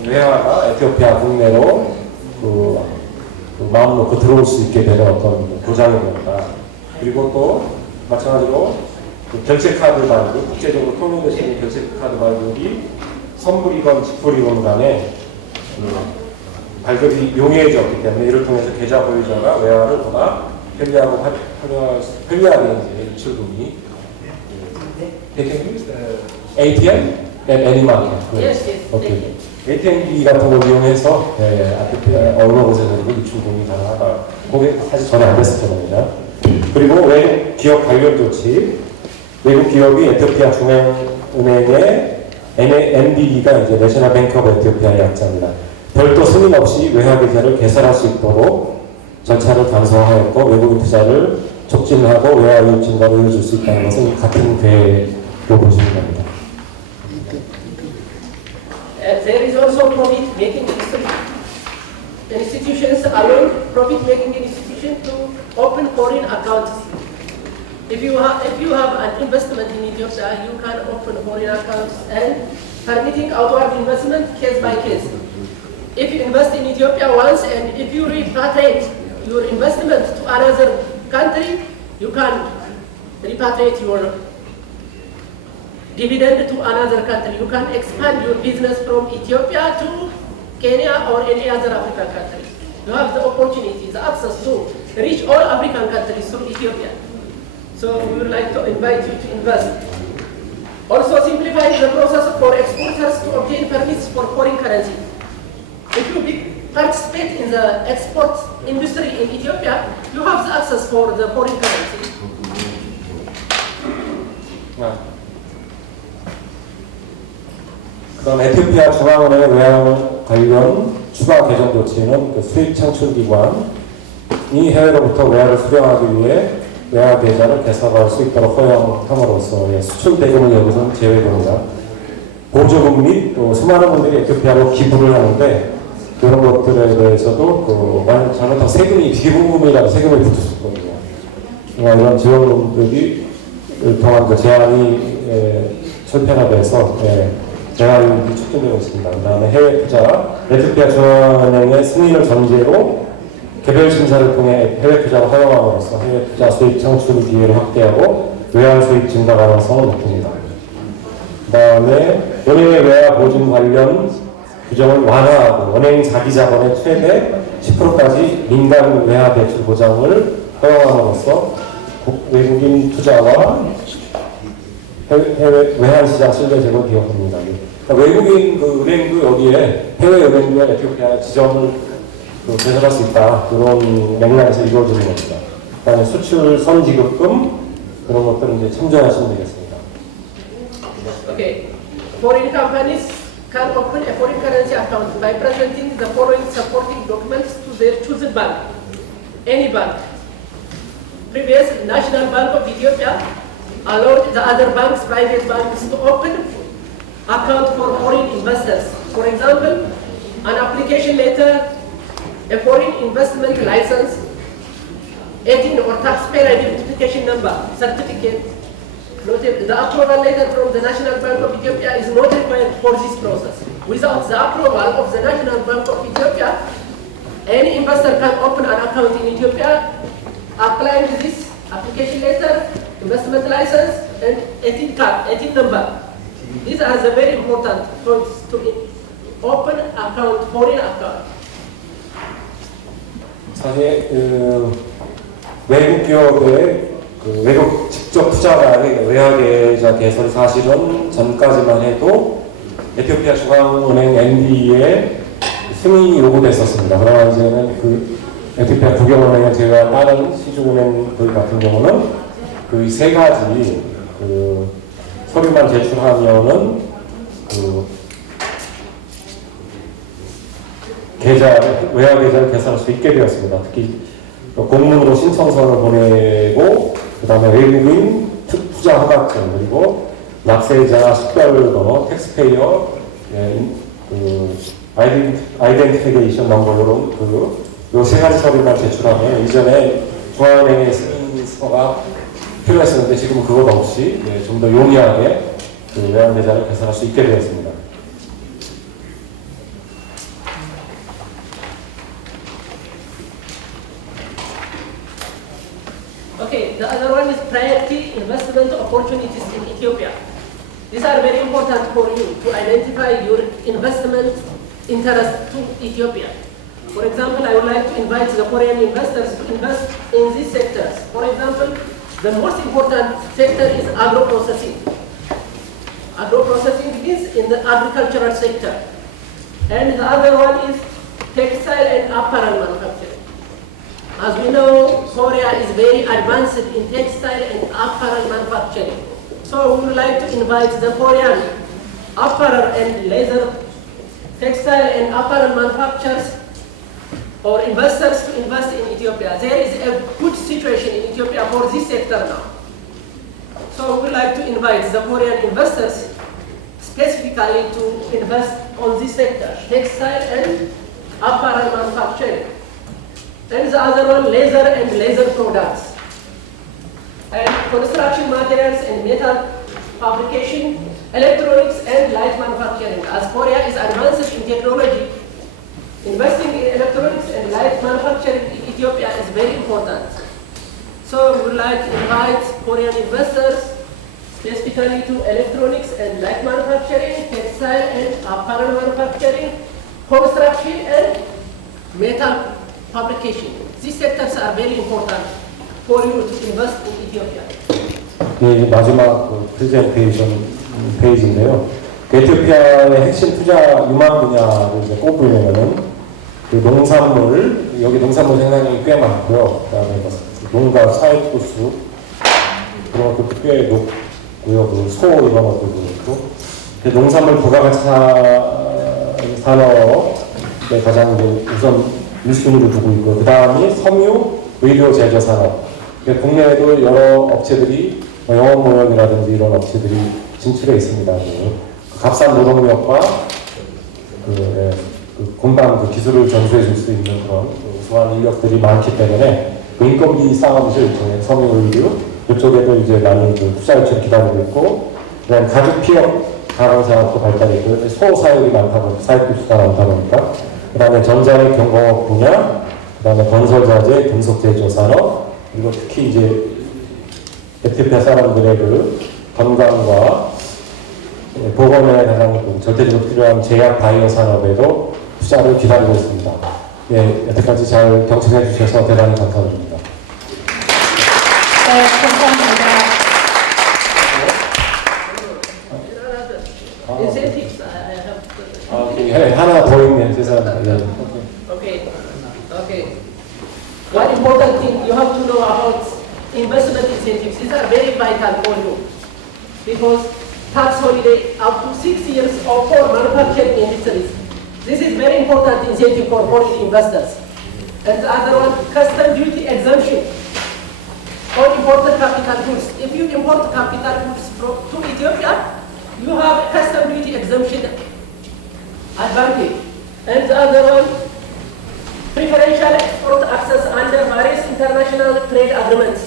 외화가 에티오피아 국내로 그 마음 놓고 들어올 수 있게 되는 어떤 보장이 됩니다. 그리고 또 마찬가지로 그 결제카드 발급, 국제적으로 통용되시는 결제카드 발급이 선불이건 직불이건 간에 발급이 용이해졌기 때문에 이를 통해서 계좌 보유자가 외화를 보다 편리하고 편리하게 이제 유출금이 ATM? Any market. Yes, yes. 오케이. ATM기 같은 걸 이용해서 어느 곳에서도 유출금이 가능하다. 그게 사실 전혀 안 됐을 겁니다. 그리고 외국 기업 관련 조치, 외국 기업이 에티오피아 중앙은행의 NBE가 이제 내셔널 뱅크 오브 에티오피아의 약자입니다. 별도 승인 없이 외화 계좌를 개설할 수 있도록 절차를 간소화하였고, 외국인 투자를 촉진하고 외화 유입 증가를 이어줄 수 있다는 것은 같은 괴로 보시면 됩니다. There is also profit-making institutions allow profit-making institution to open foreign accounts. If you have an investment in Ethiopia, you can open foreign accounts and permitting outward investment case by case. If you invest in Ethiopia once and if you repatriate your investment to another country, you can repatriate your dividend to another country. You can expand your business from Ethiopia to Kenya or any other African country. You have the opportunity, the access to reach all African countries through Ethiopia. So we would like to invite you to invest. Also simplifying the process for exporters to obtain permits for foreign currency. If you participate in the export industry in Ethiopia, you have the access for the foreign currency. 그다음 에티오피아 중앙은행의 외환 관련 추가 개정 조치는 그 수입 창출 기관이 해외로부터 외화를 수령하기 위해 외화 계좌를 개설할 수 있도록 허용함으로써 수출 대금은 여기서는 제외됩니다. 보조금 및 또 수많은 분들이 에티오피아로 기부를 하는데, 그런 것들에 대해서도 잘못하면 세금이 비부금이라도 세금이 붙을 수 있거든요. 이런 지원들이 통한 그 제한이 철폐화돼서 제한이 촉진되고 있습니다. 그 다음에 해외 투자, 에티오피아 중앙은행의 승인을 전제로 개별 심사를 통해 해외 투자를 허용함으로써 해외 투자 수입 창출 기회를 확대하고 외환 수입 증가 가능성을 높입니다. 그 다음에 은행의 외화 보증 관련 규정을 완화하고 은행 자기 자본의 최대 10%까지 민간 외화 대출 보장을 허용함으로써 외국인 투자와 해외 외환 시장 신뢰 제고 기업입니다. 그러니까 외국인 그 은행도 여기에 해외 은행과 에티오피아 지점을 개설할 수 있다, 그런 맥락에서 이루어지는 겁니다. 그다음에 수출 선지급금 그런 것들은 이제 참조하시면 되겠습니다. Okay, foreign companies can open a foreign currency account by presenting the following supporting documents to their chosen bank, any bank. Previous National Bank of Ethiopia allowed the other banks, private banks, to open account for foreign investors. For example, an application letter, a foreign investment license, 18 or taxpayer identification number, certificate. The approval letter from the National Bank of Ethiopia is not required for this process. Without the approval of the National Bank of Ethiopia, any investor can open an account in Ethiopia, applying this application letter, investment license, and 18 card, 18 number. These are the very important points to open account, foreign account. 사실 외국 기업의 외국 직접 투자가의 외화 계좌 개설이 사실은 전까지만 해도 에티오피아 중앙은행 NBE의 승인이 요구됐었습니다. 그러나 이제는 그 에티오피아 국영은행을 제외한 다른 시중은행들 같은 경우는 그 세 가지 서류만 제출하면은 외화 계좌를 개설할 수 있게 되었습니다. 특히 공문으로 신청서를 보내고, 그 다음에 외국인 투자 허가증, 그리고 납세자 식별번호, 텍스페이어 아이덴티피케이션 넘버로 요세 가지 서류만 제출하면 이전에 중앙은행의 승인서가 필요했었는데 지금은 그것 없이 좀 더 용이하게 외환계좌를 개설할 수 있게 되었습니다. Okay, the other one is priority investment opportunities in Ethiopia. These are very important for you to identify your investment interest to Ethiopia. For example, I would like to invite the Korean investors to invest in these sectors. For example, the most important sector is agro-processing. Agro-processing means in the agricultural sector. And the other one is textile and apparel manufacturing. As we know, Korea is very advanced in textile and apparel manufacturing. So we would like to invite the Korean apparel and leather, textile and apparel manufacturers or investors to invest in Ethiopia. There is a good situation in Ethiopia for this sector now. So we would like to invite the Korean investors specifically to invest on this sector, textile and apparel manufacturing. And the other one, leather and leather products. And construction materials and metal fabrication, electronics and light manufacturing. As Korea is advanced in technology, investing in electronics and light manufacturing in Ethiopia is very important. So we would like to invite Korean investors specifically to electronics and light manufacturing, textile and apparel manufacturing, construction and metal fabrication. These sectors are very important for you to invest in Ethiopia. 이 마지막 프레젠테이션 페이지인데요. 에티오피아의 핵심 투자 유망 분야를 이제 꼽으려면은 농산물, 여기 농산물 생산량이 꽤 많고요. 그다음에 농가 사회부수 그런 것도 꽤 높고요. 소 이런 것도 그렇고. 농산물 부가가치 산업에 가장 우선 1순위를 두고 있고, 그 다음이 섬유, 의료 제조 산업. 국내에도 여러 업체들이, 영업무역이라든지 이런 업체들이 진출해 있습니다. 값싼 노동력과 금방 기술을 전수해 줄 수 있는 그런 우수한 인력들이 많기 때문에 인건비 싸움이죠. 일종의 섬유, 의료. 이쪽에도 이제 많이 투자 유치를 기다리고 있고, 그다음 가죽 피업 가공 산업도 발달이 있고, 소 사육이 많다 보니까, 사육 기수가 많다 보니까, 그 다음에 전자의 경공업 분야, 그 다음에 건설자재, 금속제조 산업, 그리고 특히 이제 에티오피아 사람들의 건강과 보건에 가장 절대적으로 필요한 제약 바이오 산업에도 투자를 기다리고 있습니다. 여태까지 잘 경청해 주셔서 대단히 감사드립니다. 네, 감사합니다. Incentives, I have. 하나 더 있네요, 죄송합니다. Okay. One important thing you have to know about investment incentives. These are very vital for you because tax holiday up to 6 years or for manufacturing industries. This is very important incentive for foreign investors. And the other one, custom duty exemption on imported capital goods. If you import capital goods to Ethiopia, you have custom duty exemption advantage. And the other one, preferential export access under various international trade agreements.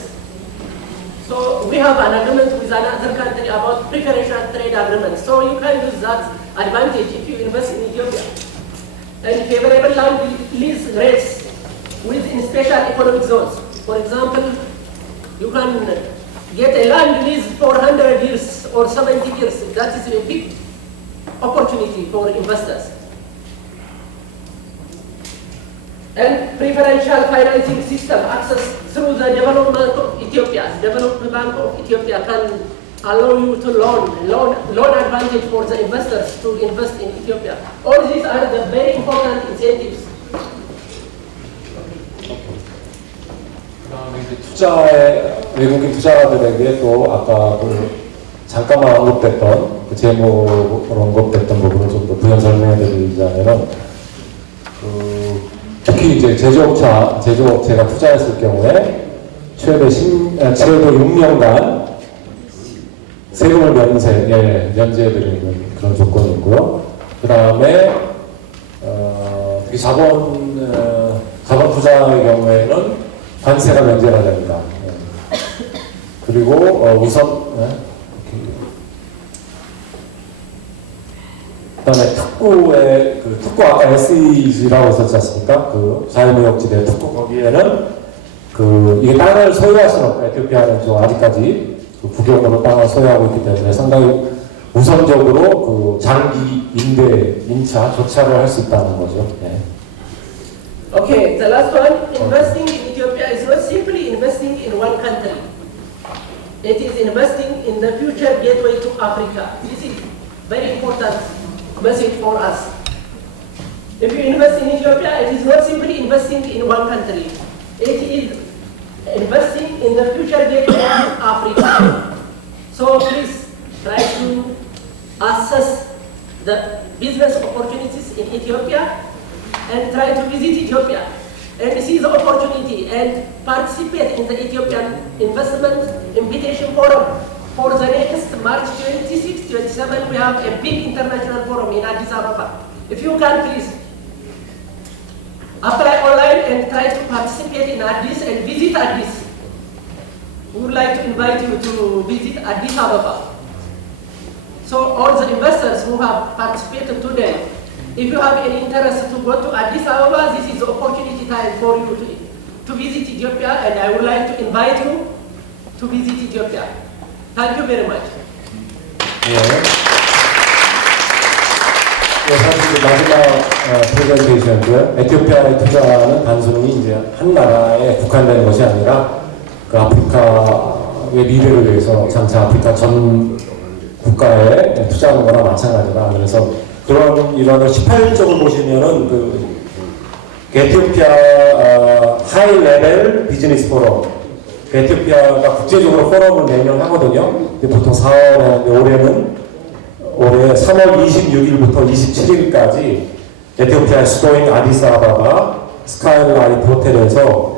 So we have an agreement with another country about preferential trade agreements. So you can use that advantage if you invest in Ethiopia. And favorable land lease rates within special economic zones. For example, you can get a land lease for 100 years or 70 years. That is a big opportunity for investors. And preferential financing system access through the development of Ethiopia. The Development Bank of Ethiopia can allow you to loan advantage for the investors to invest in Ethiopia. All these are the very important incentives. 외국인 투자자들에게 또 아까 잠깐만 언급됐던 제목으로 언급됐던 부분을 좀 더 부연 설명해 드리자면은 특히 이제 제조업체가 투자했을 경우에 최대 6년간 세금을 면제해드리는 그런 조건이 있고요. 이 자본 투자의 경우에는 관세가 면제가 됩니다. 그리고 우선 그다음에 특구의 특구 아까 SEG라고 있었지 않습니까? 그 자유무역지대 특구 거기에는 이게 땅을 소유할 수는 없고 에티오피아는 좀 아직까지 국영으로 땅을 소유하고 있기 때문에 상당히 우선적으로 장기 임차 조차를 할 수 있다는 거죠. 네. Okay, the last one, investing in Ethiopia is not simply investing in one country. It is investing in the future gateway to Africa. This is very important message for us. If you invest in Ethiopia, it is not simply investing in one country. It is investing in the future gateway to Africa. So please try to assess the business opportunities in Ethiopia and try to visit Ethiopia and see the opportunity and participate in the Ethiopian Investment Invitation Forum. For the next March 26-27, we have a big international forum in Addis Ababa. If you can, please apply online and try to participate in Addis and visit Addis. We would like to invite you to visit Addis Ababa. So all the investors who have participated today, if you have any interest to go to Addis Ababa, this is the opportunity time for you to visit Ethiopia, and I would like to invite you to visit Ethiopia. Thank you very much. 사실 마지막 프레젠테이션인데요. 에티오피아의 투자는 단순히 이제 한 나라에 국한되는 것이 아니라 그 아프리카의 미래를 위해서 장차 아프리카 전 국가에 투자하는 거나 마찬가지다. 그래서 그런 이런 18쪽을 보시면은 에티오피아 하이 레벨 비즈니스 포럼, 에티오피아가 국제적으로 포럼을 매년 하거든요. 근데 보통 4월에 하는데 올해 3월 26일부터 27일까지 에티오피아 수도인 아디스아바바 스카이라이트 호텔에서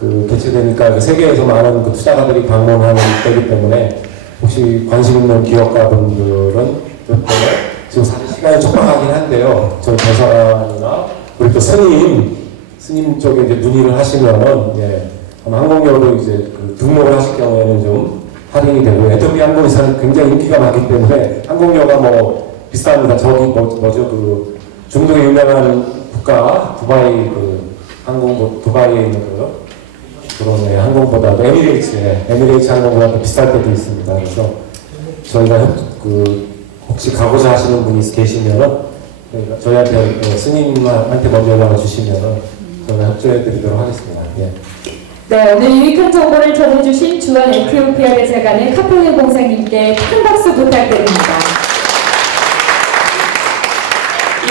개최되니까 세계에서 많은 투자가들이 방문하는 때이기 때문에 혹시 관심 있는 기업가 분들은 지금 사실 시간이 촉박하긴 한데요. 저희 대사관이나 우리 또 스님 쪽에 이제 문의를 하시면은 아마 항공료도 이제 등록을 하실 경우에는 좀 할인이 되고 에티오피아 항공사는 굉장히 인기가 많기 때문에 항공료가 비쌉니다. 저기 뭐죠 중동의 유명한 국가 두바이 두바이에 있는 그런 항공보다도 에미레이츠 항공보다 더 비쌀 때도 있습니다. 그래서 저희가 혹시 가고자 하시는 분이 계시면은 저희한테 스님한테 먼저 연락을 주시면은 저희가 협조해드리도록 하겠습니다. 예. 네, 오늘 유익한 정보를 전해주신 주한 에티오피아 대사관의 카펠레 공사님께 큰 박수 부탁드립니다.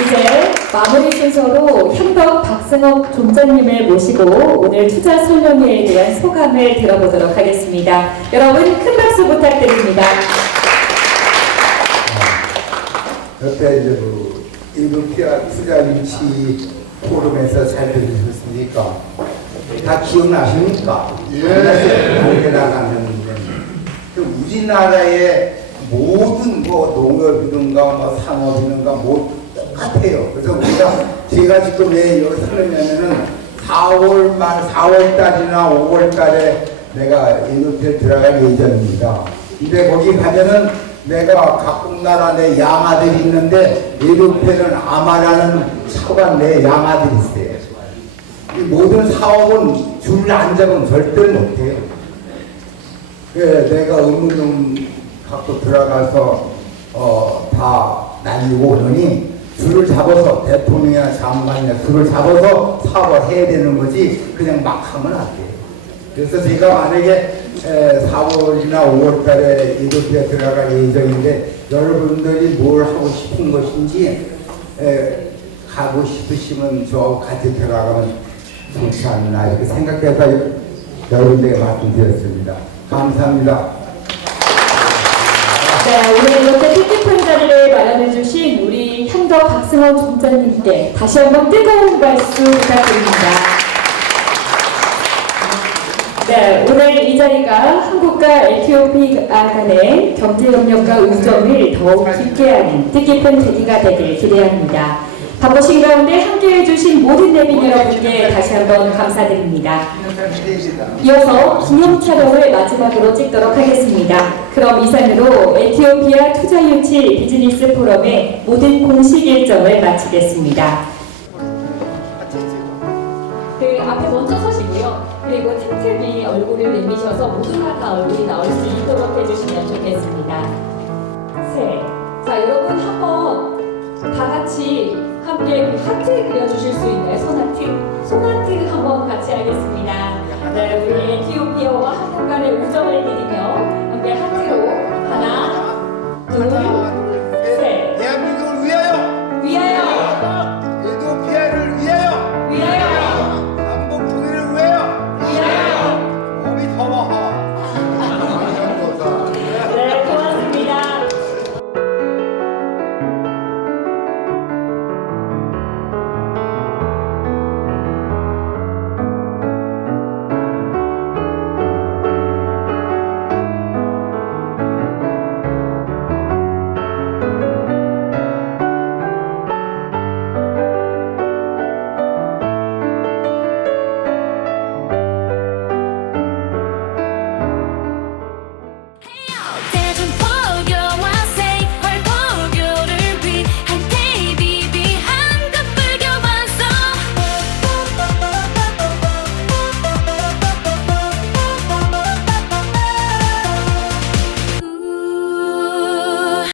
이제 마무리 순서로 현덕 박승옥 존자님을 모시고 오늘 투자 설명회에 대한 소감을 들어보도록 하겠습니다. 여러분 큰 박수 부탁드립니다. 옆에 이제 에티오피아 투자 유치 포럼에서 잘 들으셨습니까? 다 기억나십니까? 예. 나가는 우리나라의 모든 농업이든가 상업이든가 똑같아요. 그래서 제가 지금 왜 여기 설명하면은 4월 말 4월 달이나 5월 달에 내가 에티오피아에 들어갈 예정입니다. 근데 거기 가면은 내가 각국 나라 내 양아들이 있는데 에티오피아는 아마라는 차관 내 양아들이 있어요. 이 모든 사업은 줄 안 잡으면 절대 못해요. 내가 의무좀 갖고 들어가서 다 날리고 오느니 줄을 잡아서 대통령이나 장관이나 줄을 잡아서 사업을 해야 되는 거지 그냥 막 하면 안 돼요. 그래서 제가 만약에 4월이나 5월 달에 에티오피아 들어갈 예정인데 여러분들이 뭘 하고 싶은 것인지 가고 싶으시면 저하고 같이 들어가면 좋지 않나 이렇게 생각해서 여러분들에게 말씀드렸습니다. 감사합니다. 네, 오늘 이렇게 뜻깊은 자리를 마련해주신 우리 현덕 박승옥 존자님께 다시 한번 뜨거운 박수 부탁드립니다. 네, 오늘 이 자리가 한국과 에티오피아 간의 경제협력과 우정을 더욱 깊게 하는 뜻깊은 계기가 되길 기대합니다. 바쁘신 가운데 함께해 주신 모든 내빈 여러분께 다시 한번 감사드립니다. 이어서 기념 촬영을 마지막으로 찍도록 하겠습니다. 그럼 이상으로 에티오피아 투자유치 비즈니스 포럼의 모든 공식 일정을 마치겠습니다. 그 앞에 먼저 서시고요. 그리고 틈틈이 얼굴을 내미셔서 모두가 다 얼굴이 나올 수 있도록 해주시면 좋겠습니다. 셋. 자, 여러분 한번 다 같이 함께 그 하트 그려주실 수 있나요? 손하트? 손하트 한번 같이 하겠습니다. 네, 우리 에티오피아와 한국 간의 우정을 드리며 함께 하트로